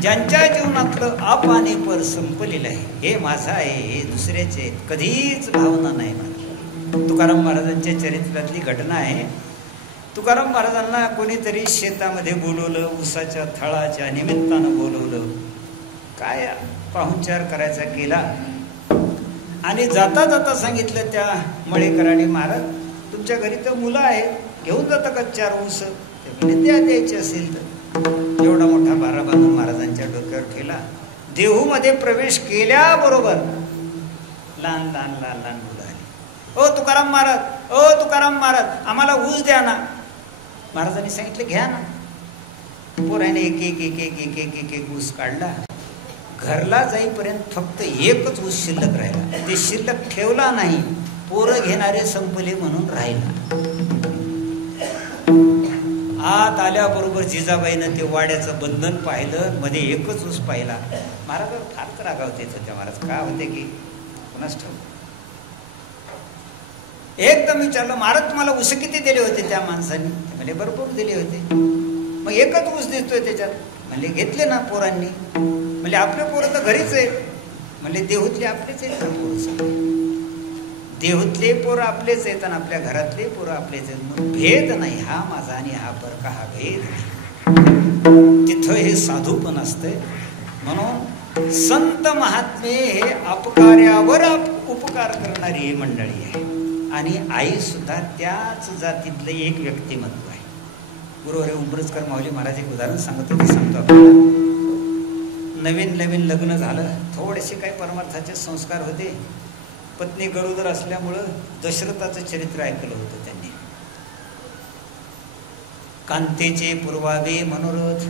ज्यांच्या जीवनातलं आप आणि पर संपलेलं आहे, हे माझं आहे हे दुसऱ्याचे आहेत, कधीच भावना नाही. तुकाराम महाराजांच्या चरित्रातली घटना आहे. तुकाराम महाराजांना कोणीतरी शेतामध्ये बोलवलं, ऊसाच्या थळाच्या निमित्तानं बोलवलं. काय पाहुणचार करायचा केला आणि जाता जाता सांगितलं त्या मळेकरांनी, महाराज तुमच्या घरी तर मुलं आहेत, घेऊन जाता का 4 ऊस. द्यायचे असेल तर. एवढा मोठा बारा बांधून महाराजांच्या डोक्यावर ठेवला. देहूमध्ये प्रवेश केल्याबरोबर लहान लहान लहान लहान मुलं आली. ओ तुकाराम महाराज, ओ तुकाराम महाराज, आम्हाला ऊस द्या ना. महाराजांनी सांगितलं घ्या ना. पोराने एक एक एक एक एक एक एक एक ऊस काढला. घरला जाईपर्यंत फक्त एकच ऊस शिल्लक राहिला. ते शिल्लक ठेवला नाही, पोरं घेणारे संपले म्हणून राहिला. आत आल्याबरोबर जिजाबाईनं ते वाड्याचं बंधन पाहिलं, मध्ये एकच ऊस पाहिला. महाराजांवर फारच रागावते होत्या. महाराज का होते की कुणास ठाऊक. एकदम विचारलं, महाराज तुम्हाला ऊस किती दिले होते त्या माणसांनी? म्हणजे भरपूर दिले होते. मग एकच ऊस दिसतोय त्याच्यात. म्हणजे घेतले ना पोरांनी. म्हणजे आपले पोरं तर घरीच आहेत. म्हणजे देहूतले आपलेच आहेत ना पोरं. देहूतले पोरं आपलेच आहेत आणि आपल्या घरातले पोरं आपलेच आहेत. मग भेद नाही हा माझा आणि हा बरका, हा भेद नाही. तिथं हे साधू पण असतंय. म्हणून संत महात्मे हे अपकार्यावर उपकार करणारी मंडळी आहे. आणि आई सुद्धा त्याच जातीतलं एक व्यक्तिमत्व आहे. गुरुहरी उंबरजकर माऊली महाराज एक उदाहरण सांगत होते, सांगतो आपल्याला. नवीन नवीन लग्न झालं, थोडेसे काही परमार्थाचे संस्कार होते. पत्नी गरोदर असल्यामुळं दशरथाचं चरित्र ऐकलं होतं त्यांनी. कांतेचे पुरवावे मनोरथ.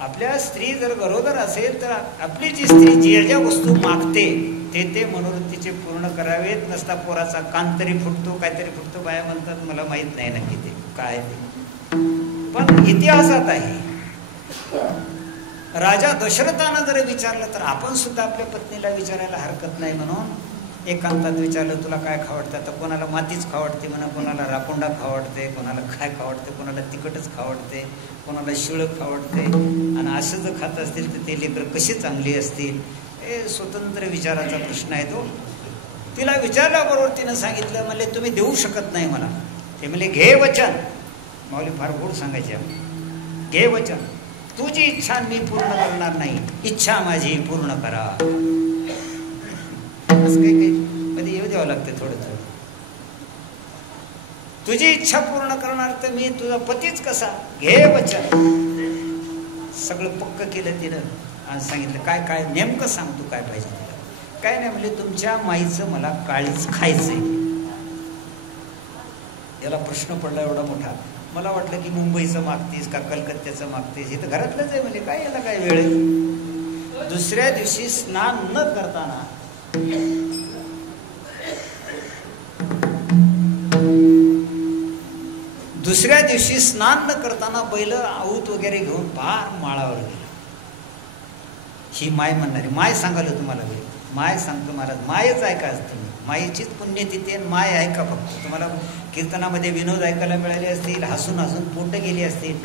आपल्या स्त्री जर गरोदर असेल तर आपली जी स्त्री ज्या ज्या वस्तू मागते ते मनोरथीचे पूर्ण करावेत. नसता पोराचा कान तरी फुटतो, काहीतरी फुटतो. बाया म्हणतात मला माहित नाही नक्की ते काय ते, पण इतिहासात आहे. राजा दशरथानं जर विचारलं तर आपण सुद्धा आपल्या पत्नीला विचारायला हरकत नाही. म्हणून एकांतात विचारलं तुला काय खावडतं? आता कोणाला मातीच खावडते म्हणा, कोणाला राकोंडा खावडते, कोणाला काय खावडते, कोणाला तिखटच खावडते, कोणाला शिळं खावडते. आणि असं जर खात असतील तर ते लेकर कशी चांगली असतील? हे स्वतंत्र विचाराचा प्रश्न आहे तो. तिला विचारल्याबरोबर तिनं सांगितलं, म्हणले तुम्ही देऊ शकत नाही मला. ते म्हणले घे वचन. माऊली फार गोड सांगायचे, घे वचन. तुझी इच्छा मी पूर्ण करणार नाही, इच्छा माझी पूर्ण करा. असं काही मध्ये येऊ द्यावं लागतं थोडं थोडं. तुझी इच्छा पूर्ण करणार तर मी तुझा पतीच कसा, घे वचन. सगळं पक्क केलं तिनं आणि सांगितलं काय काय नेमकं सांग तू काय पाहिजे तुला. काय नाही म्हणजे तुमच्या माईचं मला काळीच खायचंय. याला प्रश्न पडला एवढा मोठा. मला वाटलं की मुंबईचं मागतीस का कलकत्त्याचं मागतीस, हे तर घरातलंच आहे. म्हणजे काय याला काय वेळ आहे. दुसऱ्या दिवशी स्नान न करताना बैल आऊत वगैरे घेऊन फार माळावर गेले. ही माय म्हणणारी माय सांगायला तुम्हाला वेळ. माय सांगतो महाराज, मायच ऐका तुम्ही. मायेचीच पुण्यतिथी आहे. माय ऐका फक्त. तुम्हाला कीर्तनामध्ये विनोद ऐकायला मिळाले असतील, हसून हसून पोट गेली असतील,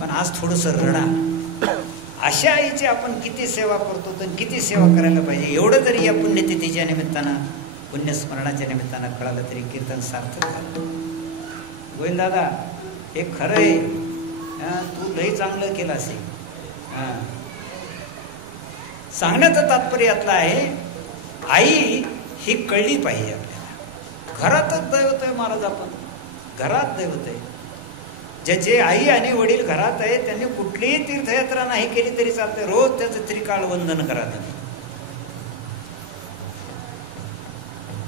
पण आज थोडंसं रडा. अशा आईची आपण किती सेवा करतो तर किती सेवा करायला पाहिजे. एवढं जरी या पुण्यतिथीच्या निमित्तानं, पुण्यस्मरणाच्या निमित्तानं कळालं तरी कीर्तन सार्थक झालं. गोविंदादा हे खरं आहे, तू लई चांगलं केलं असेल. सांगण्याचं तात्पर्य यातलं आहे, आई ही कळली पाहिजे आपल्याला. घरातच दैवत आहे महाराज. आपण घरात दैवत आहे. ज्याचे आई आणि वडील घरात आहे त्यांनी कुठलीही तीर्थयात्रा नाही केली तरी चालते. रोज त्याचं त्रिकाळ वंदन करा तुम्ही.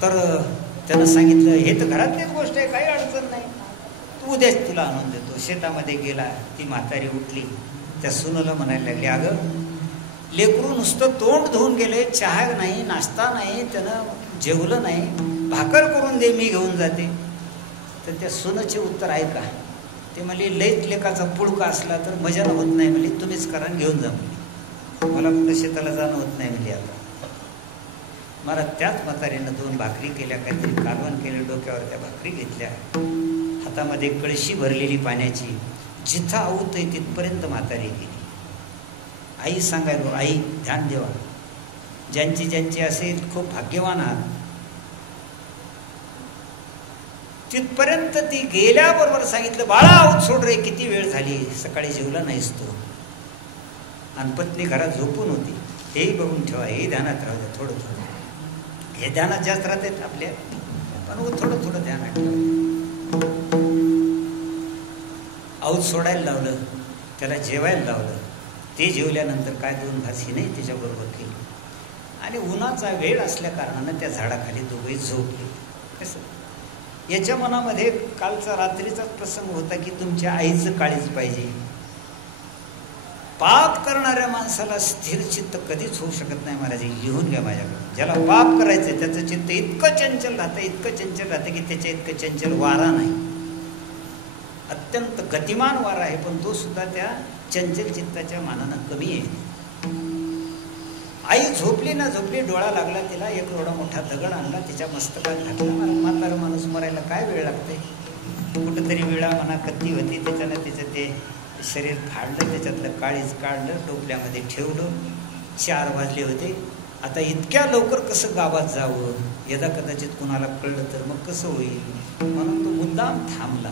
तर त्यानं सांगितलं हे तर घरातलीच गोष्ट आहे, काही अडचण नाही, तू उद्याच तुला आणून देतो. शेतामध्ये गेला, ती म्हातारी उठली, त्या सुनला म्हणायला लागली, अगं लेकरू नुसतं तोंड धुवून गेले, चहा नाही, नाश्ता नाही, त्यानं जेवलं नाही, भाकर करून दे मी घेऊन जाते. तर त्या सुनाचे उत्तर ऐका. ते म्हणले लईत लेकाचा पुळका असला तर मजा होत नाही, म्हणजे तुम्हीच करा घेऊन जा. मला कुठं शेताला जाणं होत नाही म्हणजे. आता मला त्याच म्हातारीनं 2 भाकरी केल्या, काहीतरी कालवण केलं, डोक्यावर त्या भाकरी घेतल्या, हातामध्ये कळशी भरलेली पाण्याची. जिथं आऊत आहे तिथपर्यंत म्हातारी गेली. आई सांगायलो, आई ध्यान देवा, ज्यांची ज्यांची असेल खूप भाग्यवान आहात. तिथपर्यंत ती गेल्याबरोबर सांगितलं, बाळा आऊत सोड रे, किती वेळ झाली, सकाळी जेवला नाहीस तू. आणि पत्नी घरात झोपून होती. हेही बघून ठेवा, हे ध्यानात राहू द्या थोडं थोडं. हे ध्यानात जास्त राहतात आपल्या, पण थोडं थोडं ध्यानात ठेवा. आऊत सोडायला लावलं, त्याला जेवायला लावलं. ते जेवल्यानंतर काय 2 घास हिने त्याच्याबरोबर केली. आणि उन्हाचा वेळ असल्या कारणानं त्या झाडाखाली दोघे झोपले. कसं याच्या मनामध्ये कालचा रात्रीचाच प्रसंग होता की तुमच्या आईचं काळीज पाहिजे. पाप करणाऱ्या माणसाला स्थिर चित्त कधीच होऊ शकत नाही महाराज. लिहून घ्या माझ्याकडे. ज्याला पाप करायचंय त्याचं चित्त इतकं चंचल राहतं, इतकं चंचल राहतं की त्याच्या इतकं चंचल वारा नाही. अत्यंत गतिमान वारा आहे, पण तो सुद्धा त्या चंचल चित्ताच्या मानानं कमी आहे. आई झोपली ना झोपली, डोळा लागला तिला, एक एवढा मोठा दगड आणला तिच्या मस्तकात घातला. म्हातारा माणूस मरायला काय वेळ लागते. कुठंतरी विळा म्हणा कत्ती होती, त्याच्यानं तिचं ते शरीर फाडलं, त्याच्यातलं काळीज काढलं, टोपल्यामध्ये ठेवलं. 4 वाजले होते. आता इतक्या लवकर कसं गावात जावं, यदा कदाचित कुणाला कळलं तर मग कसं होईल, म्हणून तो मुद्दाम थांबला.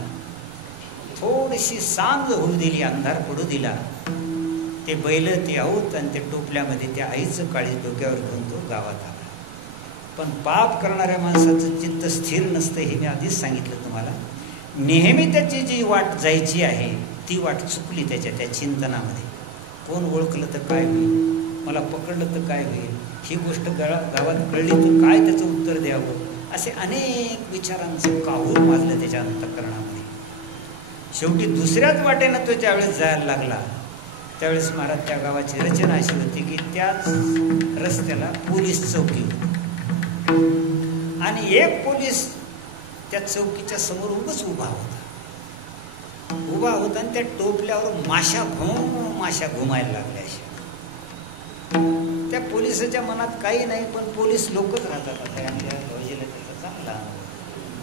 थोडीशी सांज होऊ दिली, अंधार पडू दिला. ते बैल ते आऊत आणि ते टोपल्यामध्ये त्या आईचं काळीज डोक्यावर घेऊन तो गावात आला. पण पाप करणाऱ्या माणसाचं चित्त स्थिर नसतं, हे मी आधीच सांगितलं तुम्हाला. नेहमी त्याची जी वाट जायची आहे ती वाट चुकली त्या चिंतनामध्ये. कोण ओळखलं तर काय होईल, मला पकडलं तर काय होईल, ही गोष्ट गावात कळली तर काय त्याचं उत्तर द्यावं, असे अनेक विचारांचं काहूर माजलं त्याच्या अंतःकरणामध्ये. शेवटी दुसऱ्याच वाटेनं तो ज्यावेळेस जायला लागला त्यावेळेस महाराज त्या गावाची रचना अशी होती की त्याच रस्त्याला पोलीस चौकी होती आणि एक पोलीस त्या चौकीच्या समोर उगाच उभा होता आणि त्या टोपल्यावर माशा घुमायला लागल्या. त्या पोलिसाच्या मनात काही नाही, पण पोलीस लोकच राहतात. आता आमच्या भाऊजीला त्याचा चांगला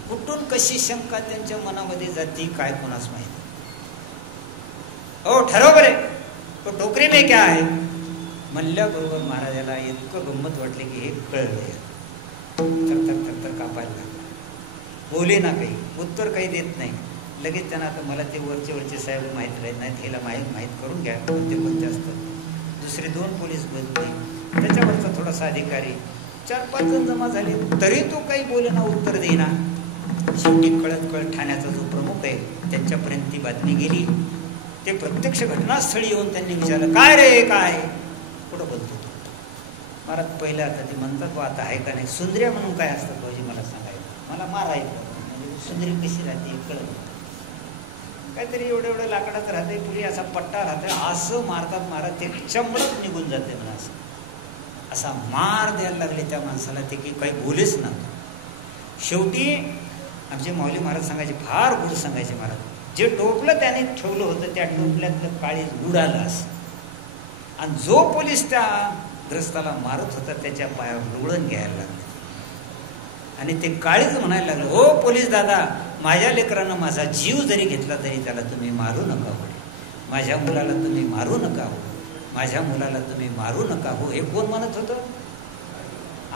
कुठून कशी शंका त्यांच्या मनामध्ये जाती काय कोणाच माहिती. ओ ठरव बरे, तो टोकरी में क्या आहे म्हणल्याबरोबर महाराजाला इतकं गंमत वाटले की हे कळलं. थर कापायला लागला. बोले ना काही, उत्तर काही देत नाही. लगेच त्यांना आता मला ते वरचे साहेब माहीत राहत नाहीत, ह्याला माहीत करून घ्या कोणते असतात. दुसरे 2 पोलीस बसले, त्याच्यावरचा थोडासा अधिकारी, 4-5 जण जमा झाले, तरी तो काही बोलेना, उत्तर देईना. शेवटी कळत ठाण्याचा जो प्रमुख आहे त्यांच्यापर्यंत ती बातमी गेली. ते प्रत्यक्ष घटनास्थळी येऊन त्यांनी विचारलं, काय रे काय कुठं बोलतो तो. महाराज पहिलं आता ते म्हणतात आता आहे का नाही. सुंदर्या म्हणून काय असतात भाऊजी मला सांगायचं, मला मारायचं. म्हणजे सुंदरी कशी राहते कळत, काहीतरी एवढं लाकडात राहते, पुढे असा पट्टा राहते, असं मारतात महाराज, ते चंबळच निघून जाते म्हणा. असा मार द्यायला लागले त्या माणसाला, ते की काही बोलेच ना. शेवटी आमचे माऊली महाराज सांगायचे, फार गुढ सांगायचे महाराज, जे टोपलं त्याने ठेवलं होतं त्या टोपल्यातलं काळीज उडालं असं. आणि जो पोलीस त्या ग्रस्ताला मारत होता त्याच्या पायावर लोळण घ्यायला लागलं आणि ते काळीज म्हणायला लागलं, हो पोलीस दादा, माझ्या लेकरानं माझा जीव जरी घेतला तरी त्याला तुम्ही मारू नका हो, माझ्या मुलाला तुम्ही मारू नका हो, माझ्या मुलाला तुम्ही मारू नका हो. हे कोण म्हणत होतं?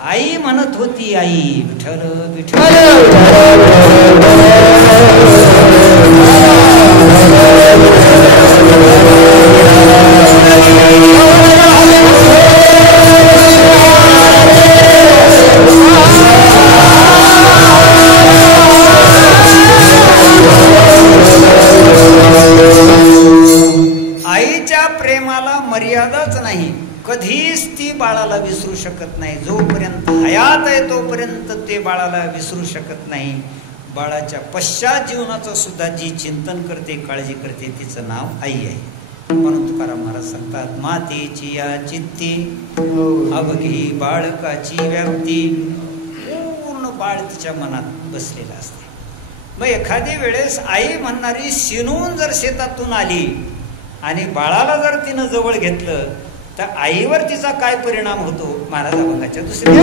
आई म्हणत होती. आई विठ्ठल विठ्ठल. आईच्या प्रेमाला मर्यादाच नाही, कधीच ती बाळाला विसरू शकत नाही. जोपर्यंत हयात आहे तोपर्यंत ते बाळाला विसरू शकत नाही. बाळाच्या पश्चात जीवनाचं सुद्धा जी चिंतन करते, काळजी करते, तिचं नाव आई आहे. म्हणून तुकाराम महाराज सांगतात, मातेची या चित्ती अवघी बाळकाची व्याप्ती. पूर्ण बाळ तिच्या मनात बसलेलं असते. मग एखादी वेळेस आई म्हणणारी शिनून जर शेतातून आली आणि बाळाला जर तिनं जवळ घेतलं तर आईवर तिचा काय परिणाम होतो महाराज अभंगाच्या दुसऱ्या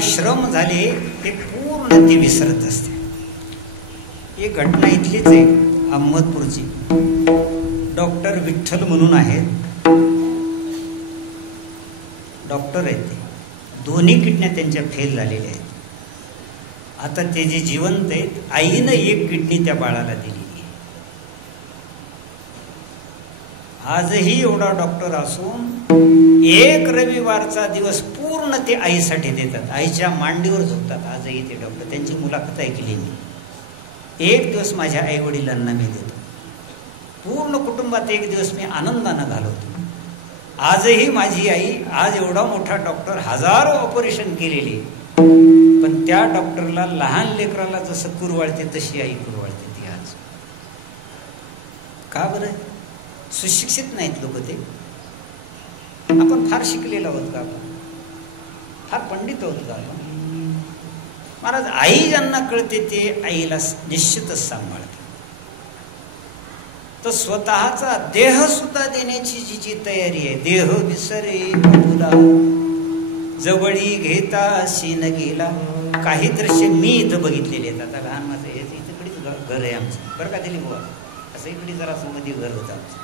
काय श्रम झाले ते पूर्ण ती विसरत असते. एक घटना इथलीच आहे, अहमदपूरची. डॉक्टर विठ्ठल म्हणून आहेत, डॉक्टर आहेत ते. दोन्ही किडन्या त्यांच्या फेल झालेल्या आहेत. आता ते जे जिवंत आहेत, आईनं एक किडनी त्या बाळाला दिली. आजही एवढा डॉक्टर असून एक रविवारचा दिवस पूर्ण ते आईसाठी देतात. आईच्या मांडीवर झोपतात आजही ते डॉक्टर. त्यांची मुलाखत ऐकली मी. एक दिवस माझ्या आई वडिलांना मी देतो. पूर्ण कुटुंबात एक दिवस मी आनंदानं घालवतो. आजही माझी आई, आज एवढा मोठा डॉक्टर, हजारो ऑपरेशन केलेली, पण त्या डॉक्टरला लहान लेकराला जसं कुरवाळते तशी आई कुरवाळते ती आज. का बरं? सुशिक्षित नाहीत लोक ते. आपण फार शिकलेलो आहोत का? आपण फार पंडित आहोत का आपण? महाराज, आई ज्यांना कळते ते आईला निश्चितच सांभाळते. तर स्वतःचा देह सुद्धा देण्याची जी तयारी आहे. देह विसरे फुला जवळी घेता शीन गेला. काही दृश्य मी इथं बघितलेले आहेत. आता लहान माझं हे इकडेच घर आहे आमचं, बरं का दिलीप बुवा, असं इकडे जरा मध्ये घर होतं आमचं.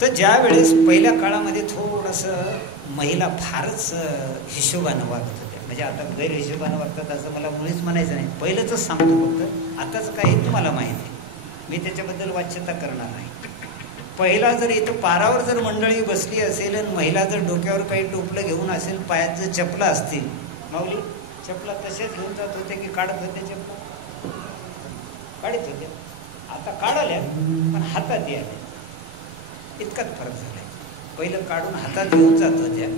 तर ज्या वेळेस पहिल्या काळामध्ये थोडंसं महिला फारच हिशोबानं वागत होत्या. म्हणजे आता गैर हिशोबानं वागतात असं मला मुळीच म्हणायचं नाही. पहिलंच सांगतो फक्त, आताच काय तुम्हाला माहिती आहे, मी त्याच्याबद्दल वाच्यता करणार नाही. पहिला जर इथं पारावर जर मंडळी बसली असेल आणि महिला जर डोक्यावर काही टोपलं घेऊन असेल, पायात जर चपला असतील, माऊली चपला तसेच घेऊन जात होते की काढत होते? चपला काढत होते. आता काढाल्या पण हातात यायला, इतकाच फरक झालाय. पहिलं काढून हातात घेऊन जात होत्या,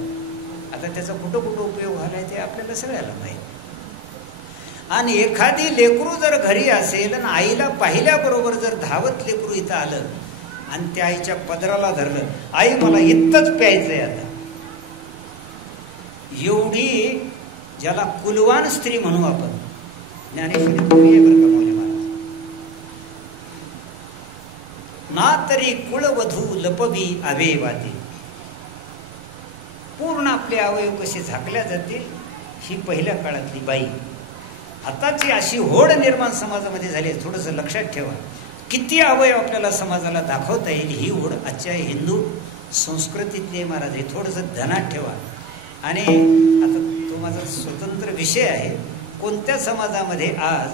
आता त्याचा कुठं कुठं उपयोग झालाय ते आपल्याला सगळ्याला माहिती. आणि एखादी लेकरू जर घरी असेल आणि आईला पाहिल्याबरोबर जर धावत लेकरू इथं आलं आणि त्या आईच्या पदराला धरलं, आई मला इतकंच प्यायचंय आता, एवढी ज्याला कुलवान स्त्री म्हणू आपण, ज्ञानेश्वरी तुम्ही बरं का मौली महाराज. ना तरी कुळवधू लपवी अवेवादी. पूर्ण आपले अवयव कसे झाकल्या जातील ही पहिल्या काळातली बाई. आताची अशी होड निर्माण समाजामध्ये झाली आहे. थोडंसं लक्षात ठेवा, किती अवयव आपल्याला समाजाला दाखवता येईल ही होड आजच्या हिंदू संस्कृतीतली महाराज. हे थोडंसं ध्यानात ठेवा. आणि आता तो माझा स्वतंत्र विषय आहे. कोणत्या समाजामध्ये आज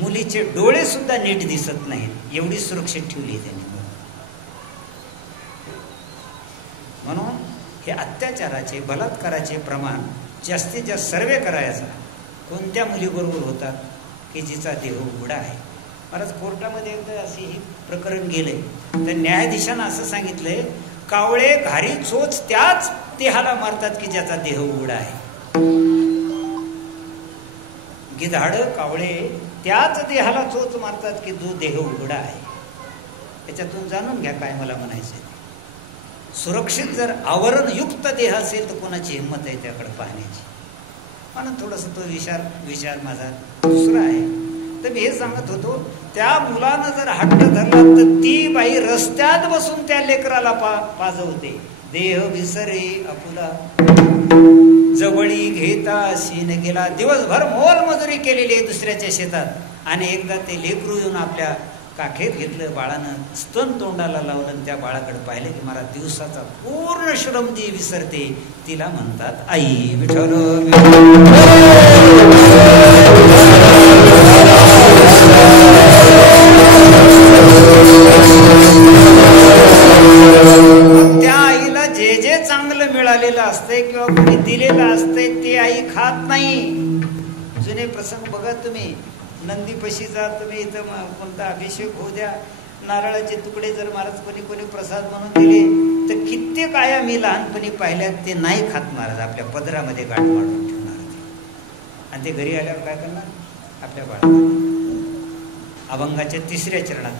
मुलीचे डोळे सुद्धा नीट दिसत नाहीत, एवढी सुरक्षित ठेवली त्यांनी. म्हणून हे अत्याचाराचे, बलात्काराचे प्रमाण जास्तीत जास्त सर्वे करायचा. कोणत्या मुलीबरोबर होतात की जिचा देह उघडा आहे. महाराज, कोर्टामध्ये एकदा असे ही प्रकरण गेले तर न्यायाधीशानं असं सांगितलंय, कावळे घारी चोच त्याच देहाला मारतात की ज्याचा देह उघडा आहे. गिधाड कावळे त्याच देहाला चोच मारतात की जो देह उघडा आहे. त्याच्यातून जाणून घ्या काय मला म्हणायचं. सुरक्षित जर आवरणयुक्त देह असेल तर कोणाची हिंमत आहे त्याकडे पाहण्याची. म्हणून थोडस तो विचार माझा दुसरा आहे. तर मी हे सांगत होतो, त्या मुलानं जर हट्ट धरला तर ती बाई रस्त्यात बसून त्या लेकराला पाजवते. देह विसरे आपुला जवळी घेता शीन गेला. दिवसभर मोलमजुरी केलेली आहे दुसऱ्याच्या शेतात आणि एकदा ते लेकरू येऊन आपल्या काखेत घेतलं, बाळानं स्तन तोंडाला लावलं, त्या बाळाकडे पाहिलं की मला दिवसाचा पूर्ण श्रम ती विसरते. तिला म्हणतात आई. विठ्ठल त्या आईला जे जे चांगलं मिळालेलं असतंय किंवा कोणी दिलेलं असतंय ते आई खात नाही. जुने प्रसंग बघा तुम्ही. नंदीपशी जा तुम्ही, इथं कोणता अभिषेक होऊ द्या, नारळाचे तुकडे जर महाराज कोणी प्रसाद म्हणून दिले तर कित्येक आया मी लहानपणी पाहिल्यात ते नाही खात महाराज. आपल्या पदरामध्ये गाठ मारून ठेवणार आणि ते घरी आल्यावर काय करणार? आपल्या बाळाला अभंगाच्या 3ऱ्या चरणात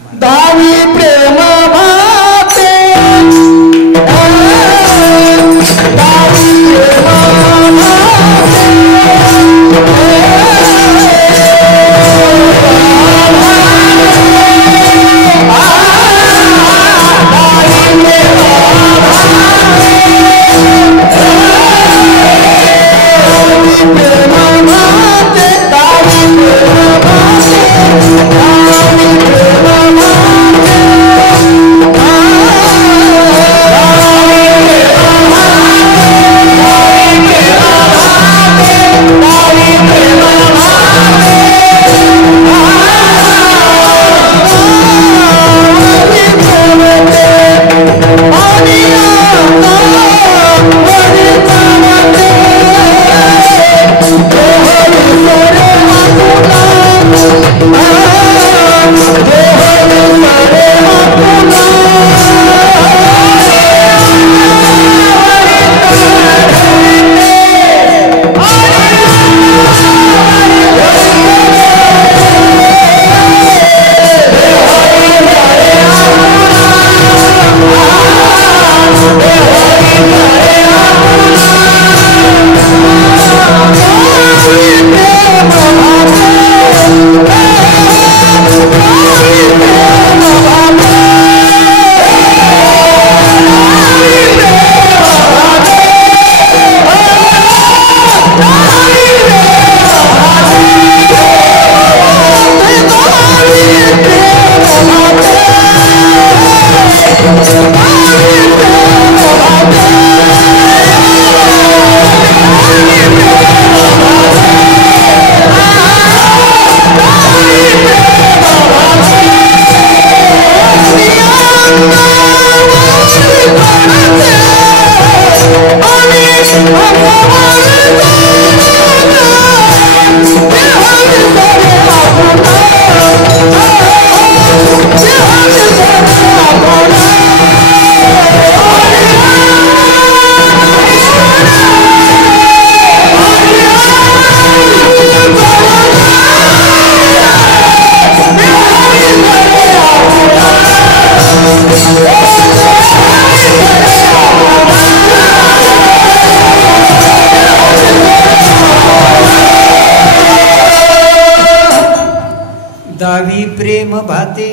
प्रेम भाते.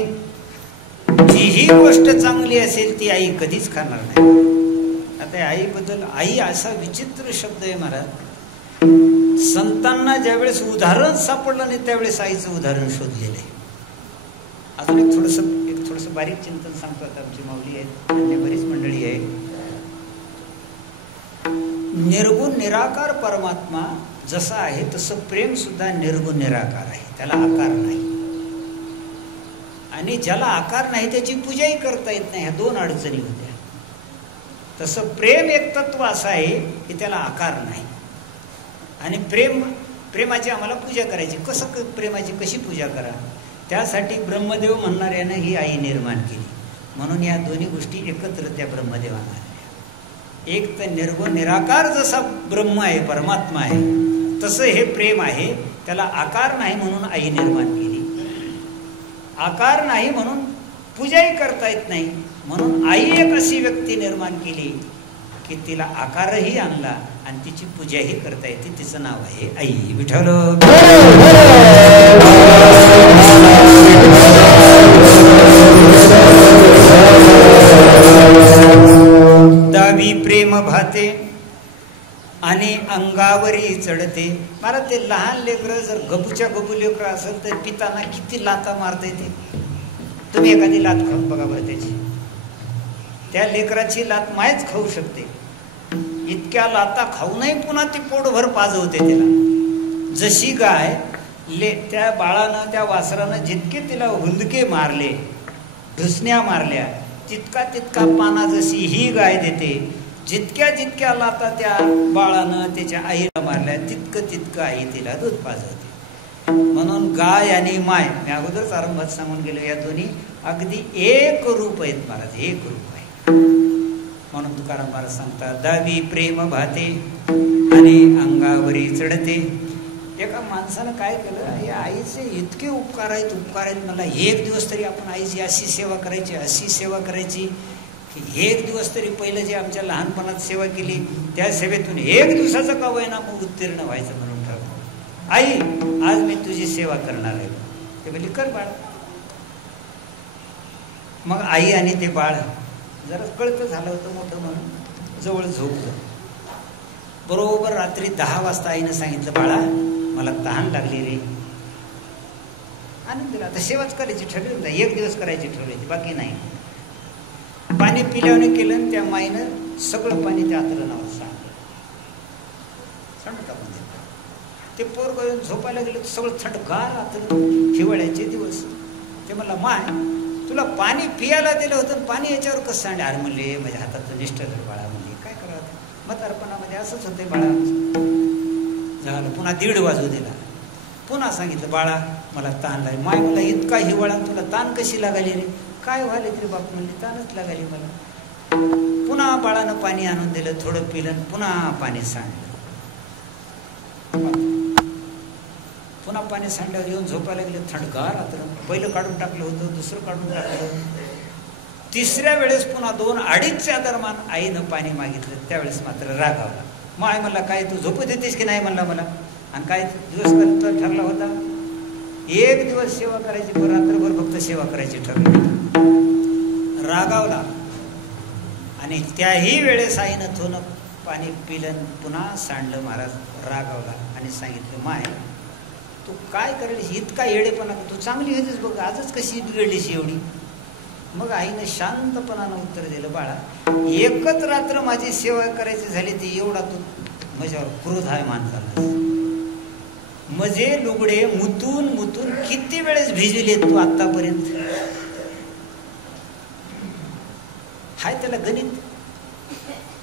जीही गोष्ट चांगली असेल ती आई कधीच खाणार नाही. आता आईबद्दल, आई असा विचित्र शब्द आहे महाराज. संतांना ज्यावेळेस उदाहरण सापडलं नाही त्यावेळेस आईचं उदाहरण शोधलेलं आहे. अजून एक थोडस बारीक चिंतन सांगतो. आता आमची माऊली आहेत, अन्य बरीच मंडळी आहे. निर्गुण निराकार परमात्मा जसा आहे तसं प्रेम सुद्धा निर्गुण निराकार आहे, त्याला आकार नाही. आणि ज्याला आकार नाही त्याची पूजाही करता येत नाही. ह्या दोन अडचणी होत्या. तसं प्रेम एक तत्व असं आहे की त्याला आकार नाही. आणि प्रेमाची आम्हाला पूजा करायची. प्रेमाची कशी पूजा करा, त्यासाठी ब्रह्मदेव म्हणणाऱ्यानं ही आई निर्माण केली. म्हणून या दोन्ही गोष्टी एकत्र त्या ब्रह्मदेवांना. एक तर निर्गुण निराकार जसा ब्रह्म आहे, परमात्मा आहे, तसं हे प्रेम आहे. त्याला आकार नाही म्हणून आई निर्माण केली. आकार नाही म्हणून पूजाही करता येत नाही. म्हणून आई एक अशी व्यक्ती निर्माण केली की तिला आकारही आणला आणि तिची पूजाही करता येते. तिचं नाव आहे आई. विठ्ठल. दावी प्रेम भाते आणि अंगावरी चढते. मला ते लहान लेकरं जर गबूच्या गबू लेकरं असेल तर पिताना किती लाता मारता येते. तुम्ही एखादी लात खाऊन बघा बरं त्याची. त्या लेकराची लात मायच खाऊ शकते. इतक्या लाता खाऊनही पुन्हा ती पोटभर पाजवते त्याला. जशी गाय त्या बाळानं, त्या वासरानं जितके तिला हुंदके मारले, ढुसण्या मारल्या, तितका पाना जशी ही गाय देते, जितक्या लाता त्या बाळानं त्याच्या आईला मारल्या तितकं आई तिला दूध पाजवते. म्हणून गाय आणि माय, मी अगोदरच आरंभात सांगून गेलो, या दोन्ही अगदी एक रूप आहेत महाराज, एक रूप आहे. म्हणून तुकाराम महाराज सांगतात, दावी प्रेम भाते आणि अंगावरी चढते. एका माणसानं काय केलं, या आईचे इतके उपकार आहेत मला. एक दिवस तरी आपण आईची अशी सेवा करायची की एक दिवस तरी पहिलं जे आमच्या लहानपणात सेवा केली त्या सेवेतून एक दिवसाचा का होईना मग उत्तीर्ण व्हायचं म्हणून ठरवलं. आई, आज मी तुझी सेवा करणार आहे. ते म्हणली, कर बाळ. मग आई आणि ते बाळ जरा कळतं झालं होतं मोठं म्हणून जवळ झोपलं. बरोबर रात्री 10 वाजता आईनं सांगितलं, बाळा मला तहान लागली रे. आनंद दिला. आता सेवाच करायची ठरली होती, एक दिवस करायची ठरली होती, बाकी नाही. पाणी पिल्याने केलं. त्या माईनं सगळं पाणी त्या आतरणावर सांडलं. ते पोर घेऊन झोपायला गेलं, सगळं थंडगार आतरण, हिवाळ्याचे दिवस. ते म्हणला, माय तुला पाणी पियाला दिलं होतं, पाणी याच्यावर कसं सांडलं? अरे म्हणले, माझ्या हातात निष्ठा झालं बाळा. म्हणजे काय करावं, म्हातारपणामध्ये असंच होते बाळा. झालं. पुन्हा 1:30 वाजू दिला. पुन्हा सांगितलं, बाळा मला ताण लागली. माय मला, इतका हिवाळा तुला ताण कशी लागाली रे? काय व्हायला तरी बाप म्हणली, ताणच लागाली मला. पुन्हा बाळानं पाणी आणून दिलं, थोडं पिलं, पुन्हा पाणी सांडलं. पुन्हा पाणी सांडल्यावर येऊन झोपायला गेलं, थंडगार रात्र. पहिलं काढून टाकलं होतं, दुसरं काढून टाकलं. तिसऱ्या वेळेस पुन्हा 2-2.5च्या दरम्यान आईनं पाणी मागितलं. त्यावेळेस मात्र रागावला. माय म्हणला, काय तू झोपू देतेस की नाही म्हणला मला. आणि काय दिवस ठरला होता, एक दिवस सेवा करायची, रात्रभर फक्त सेवा करायची ठरली. रागावला. आणि त्याही वेळेस आईनं थोडं पाणी पिलं, पुन्हा सांडलं. महाराज रागावला आणि सांगितलं, माय तू काय करेल, इतका येडेपणा, तू चांगली होतीस बघ, आजच कशी बिघडलीस एवढी. मग आईनं शांतपणानं उत्तर दिलं, बाळा एकच रात्र माझी सेवा करायची झाली ती, एवढा तू माझ्यावर क्रोध आहे माणसाला. मजे लुगडे मुतून किती वेळेस भिजले तू आतापर्यंत. हाय त्याला गणित.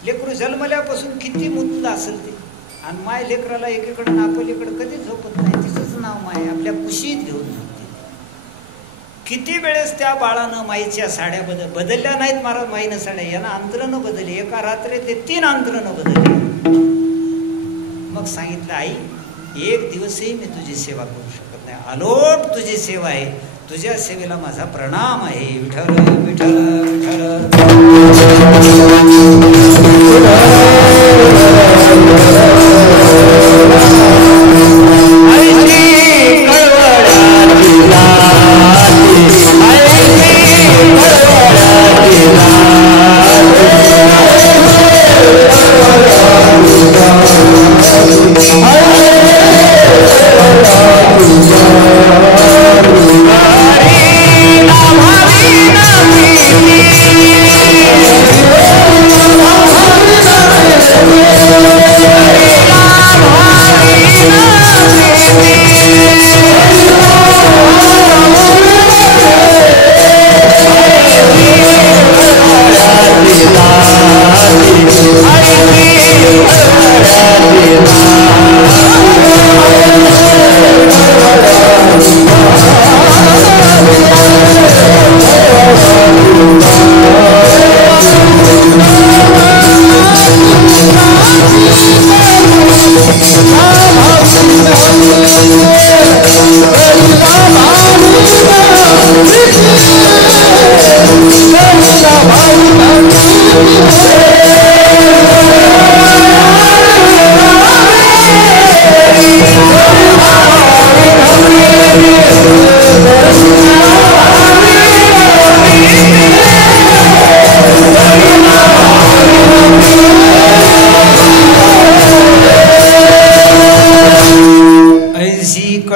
लेकरू जन्मल्यापासून किती मुतलं असेल ते. आणि माय लेकराला एकीकडं आपलीकडं कधीच झोपत नाही. तिचंच नाव माय, आपल्या कुशीत घेऊन झोपते. किती वेळेस त्या बाळानं माईच्या साड्या बदलल्या नाहीत महाराज. माईनं साड्या यांना अंतरनं बदलली. एका रात्री ते 3 अंतरनं बदलली. मग सांगितलं, आई एक दिवसही मी तुझी सेवा करू शकत नाही. अलोट तुझी सेवा आहे. तुझ्या सेवेला माझा प्रणाम आहे. विठ्ठल विठ्ठल विठ्ठल. कळवळा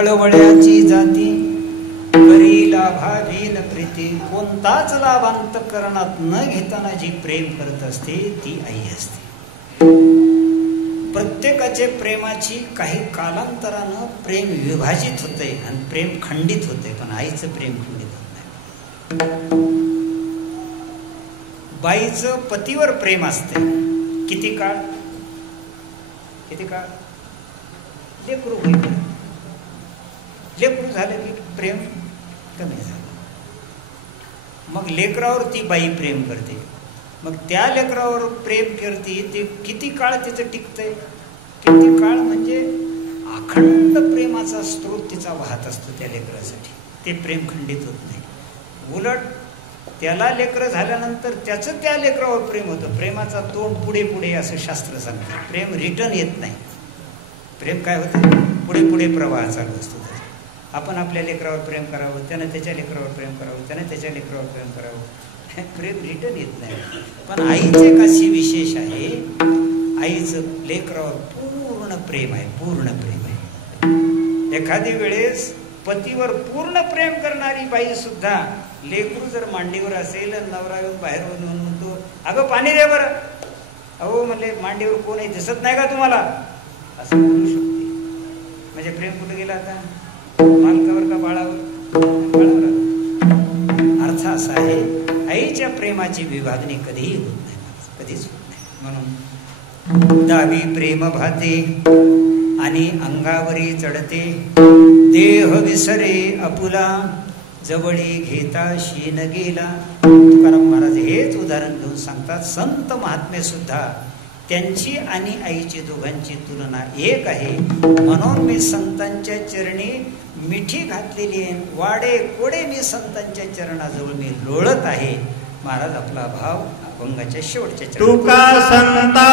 कळवळ्याची जाती करी लाभावीन प्रीती. कोणताच लाभ अंतःकरणात न घेताना जी प्रेम करत असते ती आई असते. प्रत्येकाचे प्रेमाची काही कालांतरानं प्रेम विभाजित होते आणि प्रेम खंडित होते, पण आईचं प्रेम खंडित होत नाही. बाईचं पतीवर प्रेम असते. किती काळ? किती काळ? लेकरू होईल. लेकरू झालं की प्रेम कमी झालं. मग लेकरावर ती बाई प्रेम करते. मग त्या लेकरावर प्रेम करते ते किती काळ तिचं टिकतंय? किती काळ म्हणजे अखंड प्रेमाचा स्रोत तिचा वाहत असतो त्या लेकरासाठी. ते प्रेम खंडित होत नाही. उलट त्याला लेकरं झाल्यानंतर त्याचं त्या लेकरावर प्रेम होतं. प्रेमाचा तोंड पुढे पुढे असं शास्त्र सांगतं. प्रेम रिटर्न येत नाही. प्रेम काय होतं? पुढे पुढे प्रवाह चालू असतो. आपण आपल्या लेकरावर प्रेम करावं, त्यानं त्याच्या लेकरावर प्रेम करावं, त्यानं त्याच्या लेकरावर प्रेम करावं. प्रेम रिटर्न येत नाही. पण आईचं एक अशी विशेष आहे, आईचं लेकरावर पूर्ण प्रेम आहे. पूर्ण प्रेम आहे. एखादी वेळेस पतीवर पूर्ण प्रेम करणारी बाई सुद्धा लेकरू जर मांडीवर असेल, नवरा येऊन बाहेर म्हणतो अगं पाणी दे बरं. अहो म्हणले मांडीवर कोणी दिसत नाही का तुम्हाला? असं बोलू शकते. म्हणजे प्रेम कुठं गेला आता? मालकावर का बाळावर? बाळावर. अर्थ असा आहे, आईच्या प्रेमाची विभागणी कधीही होत नाही, कधीच होत नाही. म्हणून दावी प्रेम भाते आणि अंगावरी चढते, देह विसरे आपुला जवळी घेता शीन गेला. तुकाराम महाराज हेच उदाहरण घेऊन सांगतात. संत महात्मे सुद्धा त्यांची आणि आईची दोघांची तुलना एक आहे. म्हणून मी संतांच्या चरणी मिठी घातलेली आहे, वाडे कोडे मी संतांच्या चरणाजवळ मी लोळत आहे. महाराज आपला भाव अभंगाच्या शेवटच्या तुका संता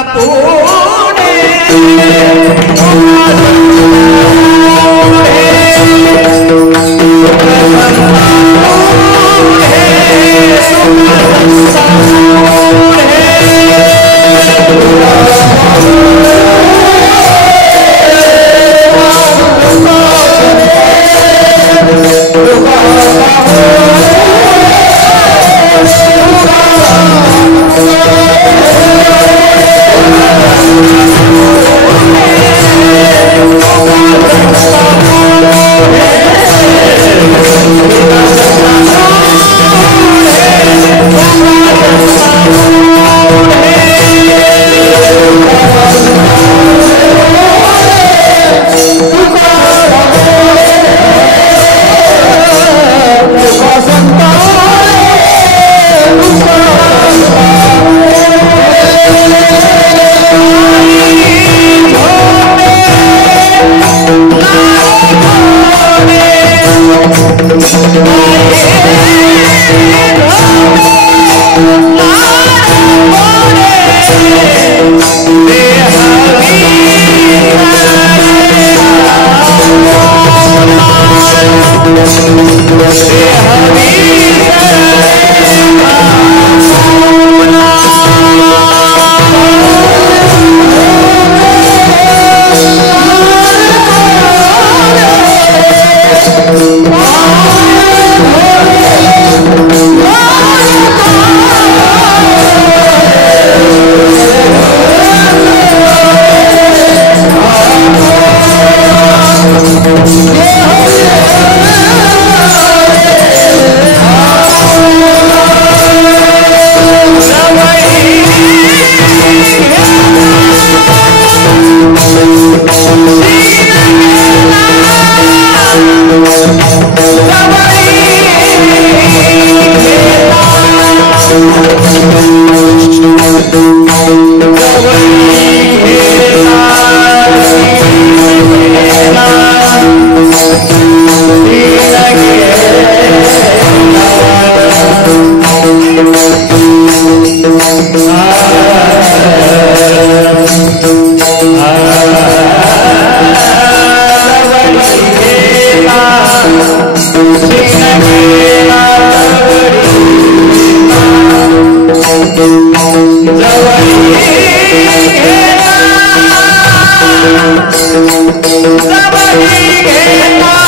Somebody get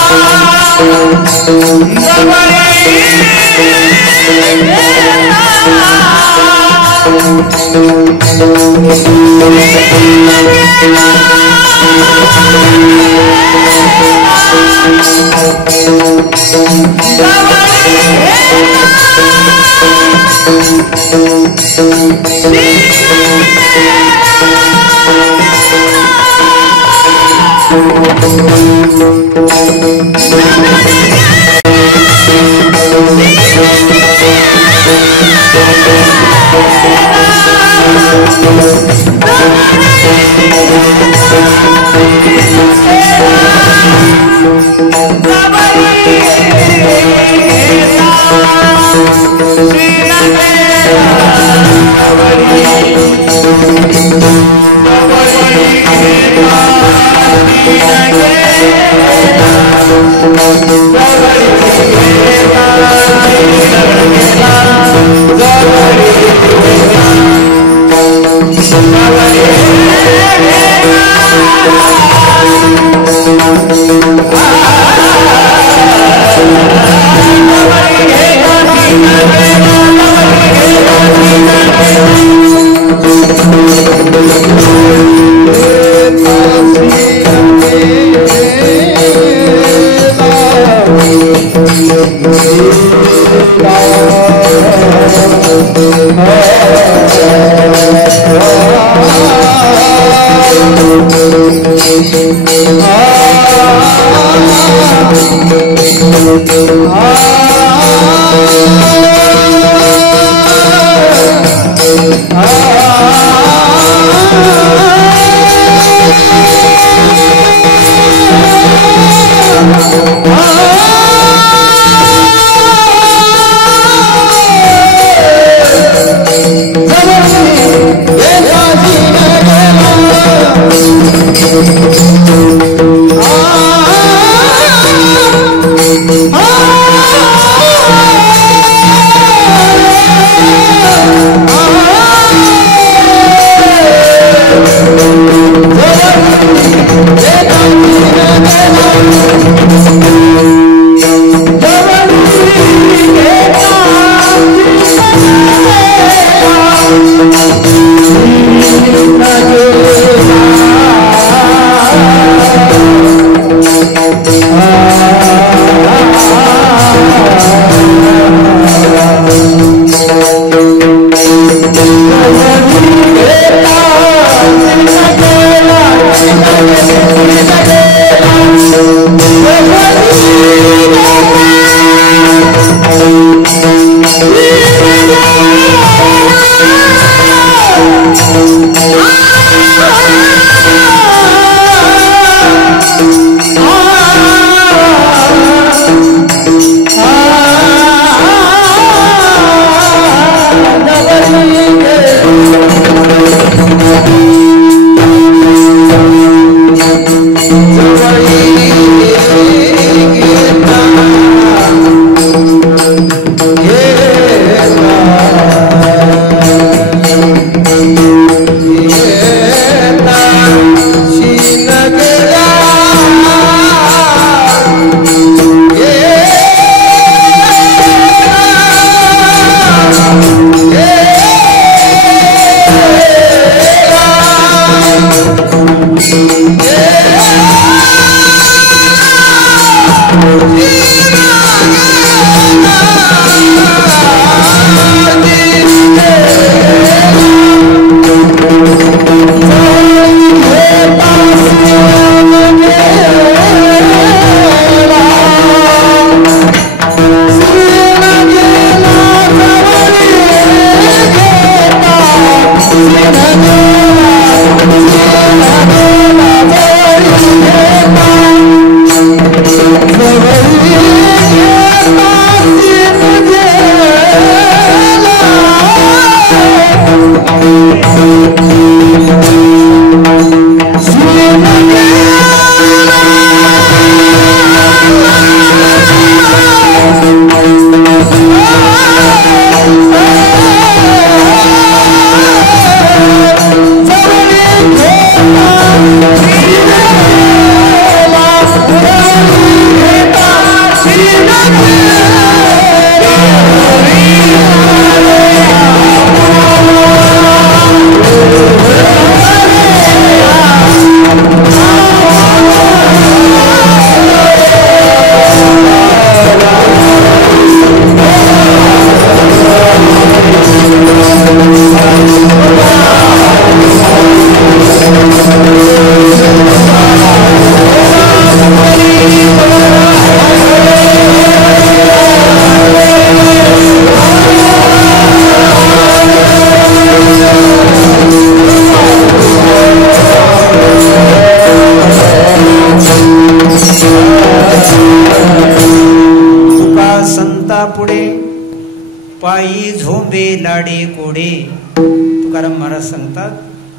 झोंबे लाडे कोडे. तुकाराम महाराज सांगतात,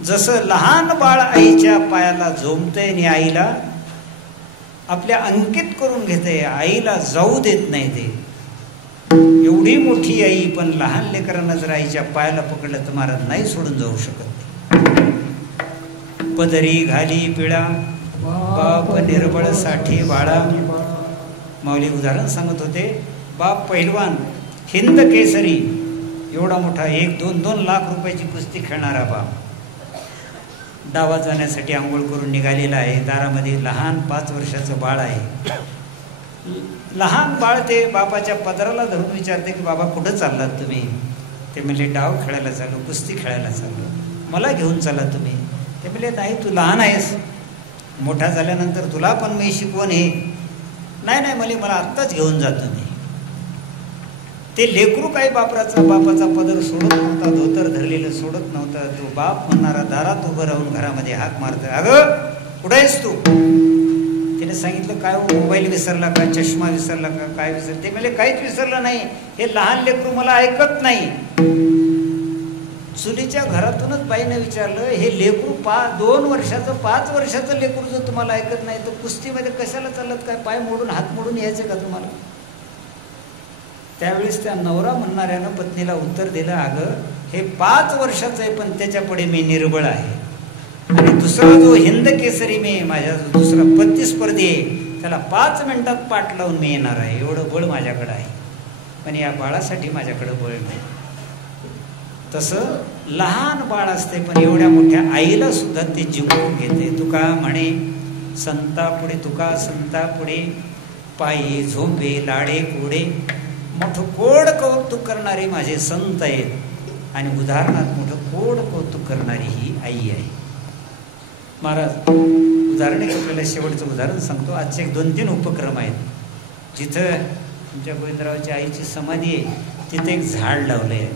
जसं लहान बाळ आईच्या पायाला झोंबतंय आणि आईला आपल्या अंकित करून घेते, आईला जाऊ देत नाही ते. एवढी मोठी आई पण लहान लेकरांना जर आईच्या पायाला पकडलं तर महाराज नाही सोडून जाऊ शकत. पदरी घाली पिळा बाप निर्बळ साठी बाळा. माऊली उदाहरण सांगत होते, बाप पैलवान हिंद केसरी एवढा मोठा 1-2 लाख रुपयाची कुस्ती खेळणारा बाप डावा जाण्यासाठी आंघोळ करून निघालेला आहे. दारामध्ये लहान 5 वर्षाचं बाळ आहे. लहान बाळ ते बापाच्या पदराला धरून विचारते की बाबा कुठं चाललात तुम्ही? ते म्हणले डाव खेळायला चाललो, कुस्ती खेळायला चाललो, मला घेऊन चला तुम्ही. ते म्हणले नाही तू लहान आहेस, मोठा झाल्यानंतर तुला पण मी शिकवण हे. नाही मला आत्ताच घेऊन जातो मी. ते लेकरू काही बापाचा पदर सोडत नव्हता, धोतर धरलेलं सोडत नव्हता. तो बाप म्हणणारा दारात उभं राहून घरामध्ये हाक मारतोय, अगं कुठं आहेस तू? तिने सांगितलं काय मोबाईल विसरला का, चष्मा विसरला का, काय विसरलं? ते म्हणजे काहीच विसरलं नाही. हे लहान लेकरू मला ऐकत नाही. चुलीच्या घरातूनच बाईने विचारलं, हे लेकरू 2 वर्षाचं 5 वर्षाचं लेकरू जर तुम्हाला ऐकत नाही तर कुस्तीमध्ये कशाला चालत? काय पाय मोडून हात मोडून यायचं का तुम्हाला? त्यावेळेस त्या नवरा म्हणणाऱ्यानं पत्नीला उत्तर दिलं, अगं हे 5 वर्षाचं आहे पण त्याच्यापुढे मी निर्बळ आहे. आणि दुसरा जो हिंद केसरी मी माझ्या दुसरा प्रतिस्पर्धी आहे त्याला 5 मिनिटात पाठ लावून मी येणार आहे, एवढं बळ माझ्याकडे आहे. पण या बाळासाठी माझ्याकडे बळ नाही. तसं लहान बाळ असते पण एवढ्या मोठ्या आईला सुद्धा ते जिंकून घेते. तुका म्हणे संता पुढे, तुका संता पुढे पायी झोंबे लाडे कोडे. मोठं कोड कौतुक करणारे माझे संत आहेत आणि उदाहरणात मोठं कोड कौतुक करणारी ही आई आहे. महाराज उदाहरण एक आपल्याला शेवटचं उदाहरण सांगतो. आजचे 2-3 उपक्रम आहेत. जिथं तुमच्या गोविंदरावच्या आईची समाधी आहे तिथे एक झाड लावलं आहे.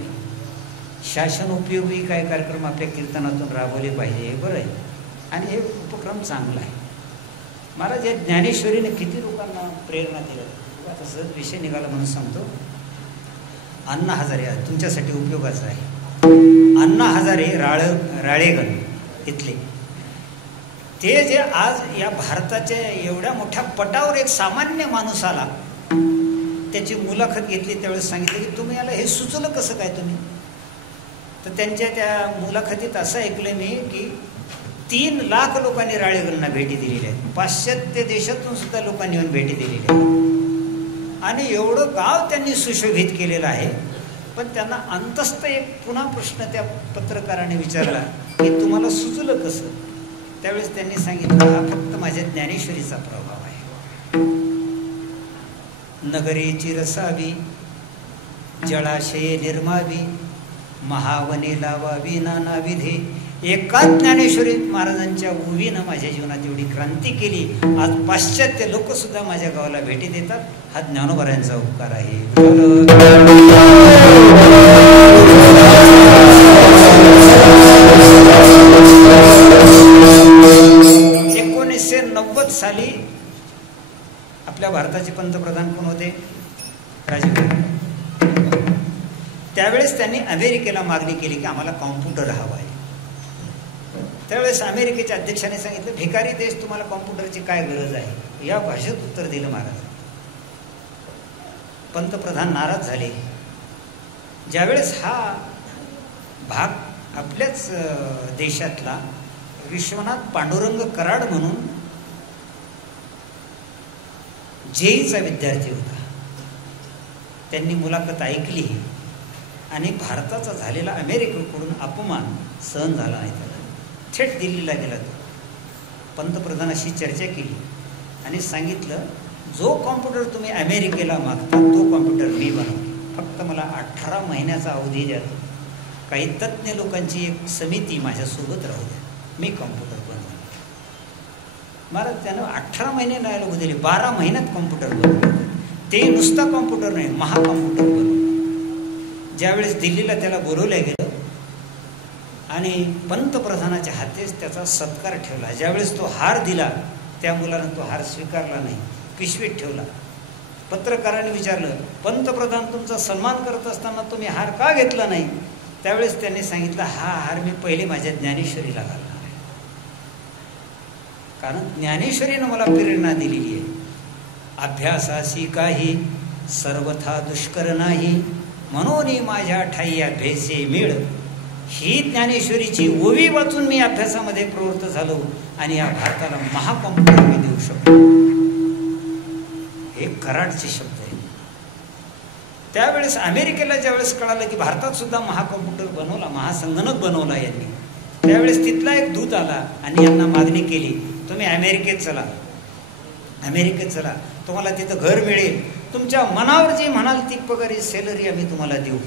शासन उपयोगी काय कार्यक्रम आपल्या कीर्तनातून राबवले पाहिजे, हे बरं आहे आणि हे उपक्रम चांगला आहे. महाराज या ज्ञानेश्वरीने किती लोकांना प्रेरणा दिली. आता सहज विषय निघाला म्हणून सांगतो. अण्णा हजारे तुमच्यासाठी उपयोगाचं आहे. अण्णा हजारे राळेगण इथले, ते जे आज या भारताच्या एवढ्या मोठ्या पटावर एक सामान्य माणूस आला, त्याची मुलाखत घेतली त्यावेळेस सांगितलं की तुम्ही याला हे सुचलं कसं काय तुम्ही? तर त्यांच्या त्या मुलाखतीत असं ऐकलं मी की 3 लाख लोकांनी राळेगणना भेटी दिलेल्या आहेत. पाश्चात्य देशातून सुद्धा लोकांनी येऊन भेटी दिलेल्या आहेत आणि एवढं गाव त्यांनी सुशोभित केलेलं आहे. पण त्यांना अंतस्थ एक पुन्हा प्रश्न त्या पत्रकाराने विचारला की तुम्हाला सुचलं कसं? त्यावेळेस त्यांनी सांगितलं हा फक्त माझ्या ज्ञानेश्वरीचा प्रभाव आहे. नगरीची रसावी जळाशये निर्मावी महावने लावावी नाना विधे. एका ज्ञानेश्वरी महाराजांच्या उवीनं माझ्या जीवनात एवढी क्रांती केली. आज पाश्चात्य लोक सुद्धा माझ्या गावाला भेटी देतात. हा ज्ञानोबारायांचा उपकार आहे. 1990 साली आपल्या भारताचे पंतप्रधान कोण होते? राजीव गांधी. त्यावेळेस त्यांनी अमेरिकेला मागणी केली की आम्हाला कॉम्प्युटर हवा आहे. त्यावेळेस अमेरिकेच्या अध्यक्षाने सांगितलं भिकारी देश तुम्हाला कॉम्प्युटरची काय गरज आहे? या भाषेत उत्तर दिलं महाराज. पंतप्रधान नाराज झाले. ज्यावेळेस हा भाग आपल्याच देशातला विश्वनाथ पांडुरंग कराड म्हणून जेईचा विद्यार्थी होता, त्यांनी मुलाखत ऐकली आणि भारताचा झालेला अमेरिकेकडून अपमान सहन झाला नाही. त्याला थेट दिल्लीला गेला. तो पंतप्रधानाशी चर्चा केली आणि सांगितलं जो कॉम्प्युटर तुम्ही अमेरिकेला मागता तो कॉम्प्युटर मी बनवतो, फक्त मला 18 महिन्याचा अवधी द्या. काही तज्ज्ञ लोकांची एक समिती माझ्यासोबत राहू द्या, मी कॉम्प्युटर बनवतो. महाराज त्यानं 18 महिने नाही लागू दिले, 12 महिन्यात कॉम्प्युटर बनवलं. ते नुसता कॉम्प्युटर नाही, महाकॉम्प्युटर बनवलं. ज्यावेळेस दिल्लीला त्याला बोलवलं गेलं आणि पंतप्रधानाच्या हातेच त्याचा सत्कार ठेवला. ज्यावेळेस तो हार दिला त्या मुलानं तो हार स्वीकारला नाही, पिशवीत ठेवला पत्रकारांनी विचारलं, पंतप्रधान तुमचा सन्मान करत असताना तुम्ही हार का घेतला नाही? त्यावेळेस त्यांनी सांगितलं, हा हार मी पहिले माझ्या ज्ञानेश्वरीला घालणार आहे, कारण ज्ञानेश्वरीनं मला प्रेरणा दिलेली आहे. अभ्यासासी काही सर्वथा दुष्कर नाही, म्हणून माझ्या ठाई अभ्यासे मिळ. ही ज्ञानेश्वरीची ओवी वाचून मी अभ्यासामध्ये प्रवृत्त झालो आणि या भारताला महाकॉम्प्युटर मी देऊ शकतो. हे कराडचे शब्द आहे. त्यावेळेस अमेरिकेला ज्यावेळेस कळालं की भारतात सुद्धा महाकॉम्प्युटर बनवला, महासंगणक बनवला यांनी, त्यावेळेस तिथला एक दूत आला आणि यांना मागणी केली, तुम्ही अमेरिकेत चला, अमेरिकेत चला, तुम्हाला तिथं घर मिळेल, तुमच्या मनावर जी म्हणाल ती पगारी सॅलरी आम्ही तुम्हाला देऊ,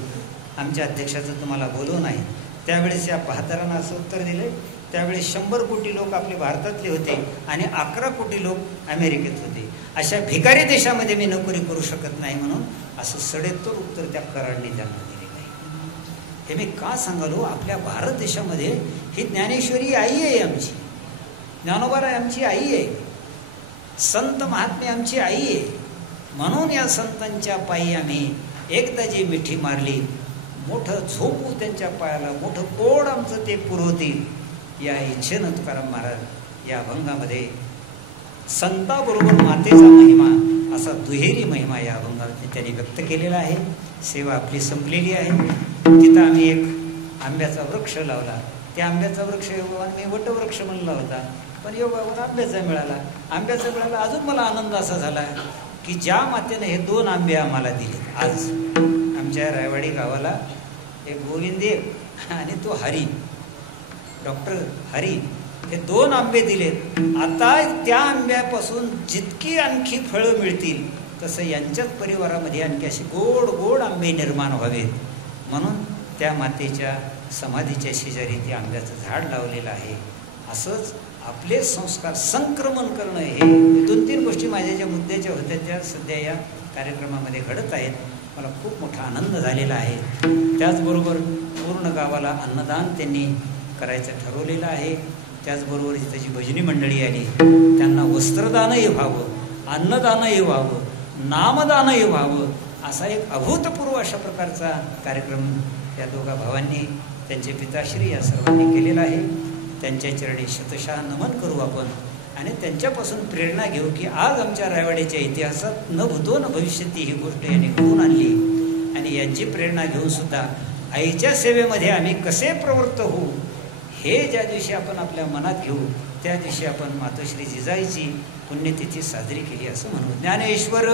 आमच्या अध्यक्षाचं तुम्हाला बोलवून आहे. त्यावेळेस या बहादरांना असं उत्तर दिले, त्यावेळेस 100 कोटी लोक आपले भारतातले होते आणि 11 कोटी लोक अमेरिकेत होते. अशा भिकारी देशामध्ये मी नोकरी करू शकत नाही, म्हणून असं सडेतोड उत्तर त्या कराडने त्यांना दिलेलं आहे. हे मी का सांगालो, आपल्या भारत देशामध्ये ही ज्ञानेश्वरी आई आहे आमची, ज्ञानोबाराय आमची आई आहे, संत महात्मे आमची आई आहे. म्हणून या संतांच्या पायी आम्ही एकदा जी मिठी मारली, मोठं झोपू त्यांच्या पायाला, मोठं कोड आमचं ते पुरवतील, या इच्छेनं तुकाराम महाराज या अभंगामध्ये संताबरोबर मातेचा महिमा असा दुहेरी महिमा या अभंगात त्यांनी व्यक्त केलेला आहे. सेवा आपली संपलेली आहे. तिथं आम्ही एक आंब्याचा वृक्ष लावला, त्या आंब्याचा वृक्ष योगावर मी वटवृक्ष म्हणला होता, पण योगावर आंब्याचा मिळाला. आंब्याचा मिळाला, अजून मला आनंद असा झाला की ज्या मातेनं हे 2 आंबे आम्हाला दिले. आज आमच्या रायवाडी गावाला एक गोविंदेव आणि तो हरी, डॉक्टर हरी, हे 2 आंबे दिलेत. आता त्या आंब्यापासून जितकी आणखी फळं मिळतील तसं यांच्याच परिवारामध्ये आणखी असे गोड गोड आंबे निर्माण व्हावेत, म्हणून त्या मातेच्या समाधीच्या शेजारी ते आंब्याचं झाड लावलेलं आहे. असंच आपले संस्कार संक्रमण करणं, हे 2-3 गोष्टी माझ्या ज्या मुद्द्याच्या होत्या त्या सध्या या कार्यक्रमामध्ये घडत आहेत. मला खूप मोठा आनंद झालेला आहे. त्याचबरोबर पूर्ण गावाला अन्नदान त्यांनी करायचं ठरवलेलं आहे. त्याचबरोबर इथं जी भजनी मंडळी आली त्यांना वस्त्रदानही व्हावं, अन्नदानही व्हावं, नामदानही व्हावं, असा एक अभूतपूर्व अशा प्रकारचा कार्यक्रम या दोघा भावांनी, त्यांचे पिताश्री या सर्वांनी केलेला आहे. त्यांच्या चरणी शतशः नमन करू आपण आणि त्यांच्यापासून प्रेरणा घेऊ की आज आमच्या रायवाडीच्या इतिहासात न भूतो न भविष्यती ही गोष्ट यांनी घडवून आणली आणि यांची प्रेरणा घेऊन सुद्धा आईच्या सेवेमध्ये आम्ही कसे प्रवृत्त होऊ, हे ज्या दिवशी आपण आपल्या मनात घेऊ त्या दिवशी आपण मातोश्री जिजाईची पुण्यतिथी साजरी केली असं म्हणू. ज्ञानेश्वर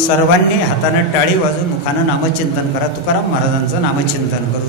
सर्वांनी हातानं टाळी वाजून मुखानं नामचिंतन करा. तुकाराम महाराजांचं नामचिंतन करू.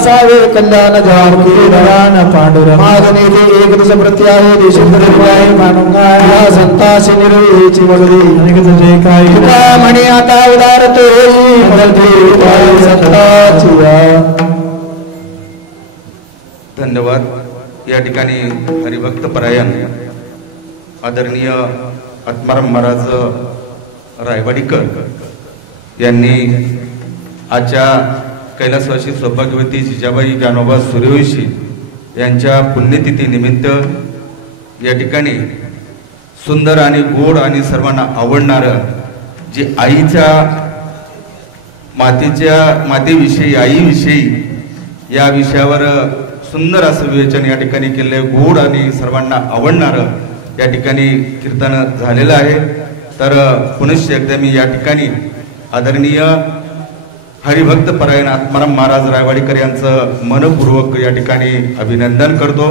असावे कल्याण मागणे ते एक दिवस प्रत्याहे संताशी निर्वेची मगरी म्हणे आता उदार तो धन्यवाद। या ठिकाणी हरिभक्त परायण आदरणीय आत्माराम महाराज रायवाडीकर यांनी आजच्या कैलासवासी सौभाग्यवती जिजाबाई जानोबा सूर्यवंशी यांच्या पुण्यतिथी निमित्त या ठिकाणी सुंदर आणि गोड आणि सर्वांना आवडणारं जे आईच्या मातेविषयी आईविषयी या विषयावर सुंदर असं विवेचन या ठिकाणी केले, गोड आणि सर्वांना आवडणारं या ठिकाणी कीर्तन झालेलं आहे। तर पुनश्च एकदा मी या ठिकाणी आदरणीय हरिभक्त परायण आत्माराम महाराज रायवाडीकर यांचं मनपूर्वक या ठिकाणी अभिनंदन करतो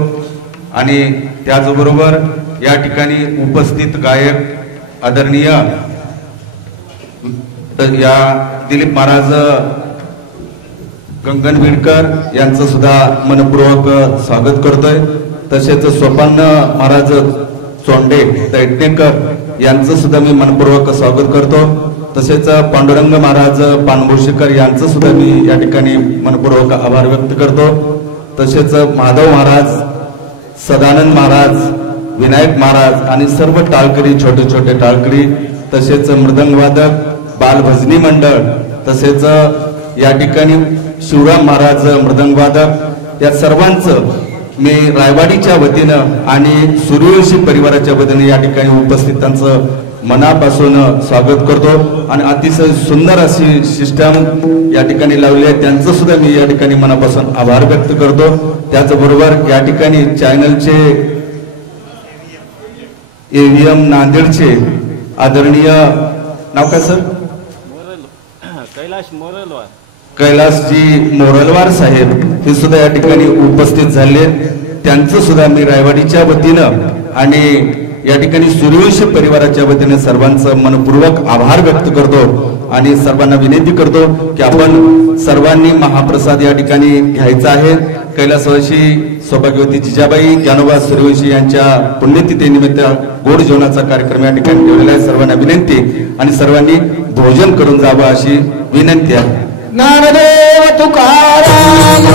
आणि त्याचबरोबर या ठिकाणी उपस्थित गायक आदरणीय तर या दिलीप महाराज गंगनविडकर यांचं सुद्धा मनपूर्वक स्वागत करतोय. तसेच सोपान महाराज चोंडे दैटणेकर यांचं सुद्धा मी मनपूर्वक स्वागत करतो. तसेच पांडुरंग महाराज पानभूषकर यांचं सुद्धा मी या ठिकाणी मनपूर्वक आभार व्यक्त करतो. तसेच माधव महाराज, सदानंद महाराज, विनायक महाराज आणि सर्व टाळकरी, छोटे छोटे टाळकरी, तसेच मृदंगवादक, बालभजनी मंडळ, तसेच या ठिकाणी शिवराम महाराज मृदंगवादक, या सर्वांचं मी रायवाडीच्या वतीनं आणि सूर्यवंशी परिवाराच्या वतीने या ठिकाणी उपस्थितांचं मनापासून स्वागत करतो. आणि अतिशय सुंदर अशी सिस्टम या ठिकाणी लावली आहे, त्यांचं सुद्धा मी या ठिकाणी मनापासून आभार व्यक्त करतो. त्याचबरोबर या ठिकाणी चॅनलचे AVM नांदेडचे आदरणीय नाव काय सर? कैलासजी मोरलवार साहेब हे सुद्धा या ठिकाणी उपस्थित झाले. त्यांचं सुद्धा मी रायवाडीच्या वतीनं आणि या ठिकाणी सूर्यवंशी परिवाराच्या वतीने सर्वांचं मनपूर्वक आभार व्यक्त करतो आणि सर्वांना विनंती करतो की आपण सर्वांनी महाप्रसाद या ठिकाणी घ्यायचा आहे. कैलासवासी सौभाग्यवती जिजाबाई ज्ञानोबा सूर्यवंशी यांच्या पुण्यतिथीनिमित्त गोड जेवणाचा कार्यक्रम या ठिकाणी ठेवलेला आहे. सर्वांना विनंती आणि सर्वांनी भोजन करून जावं अशी विनंती आहे. ज्ञानदेव तुकाराम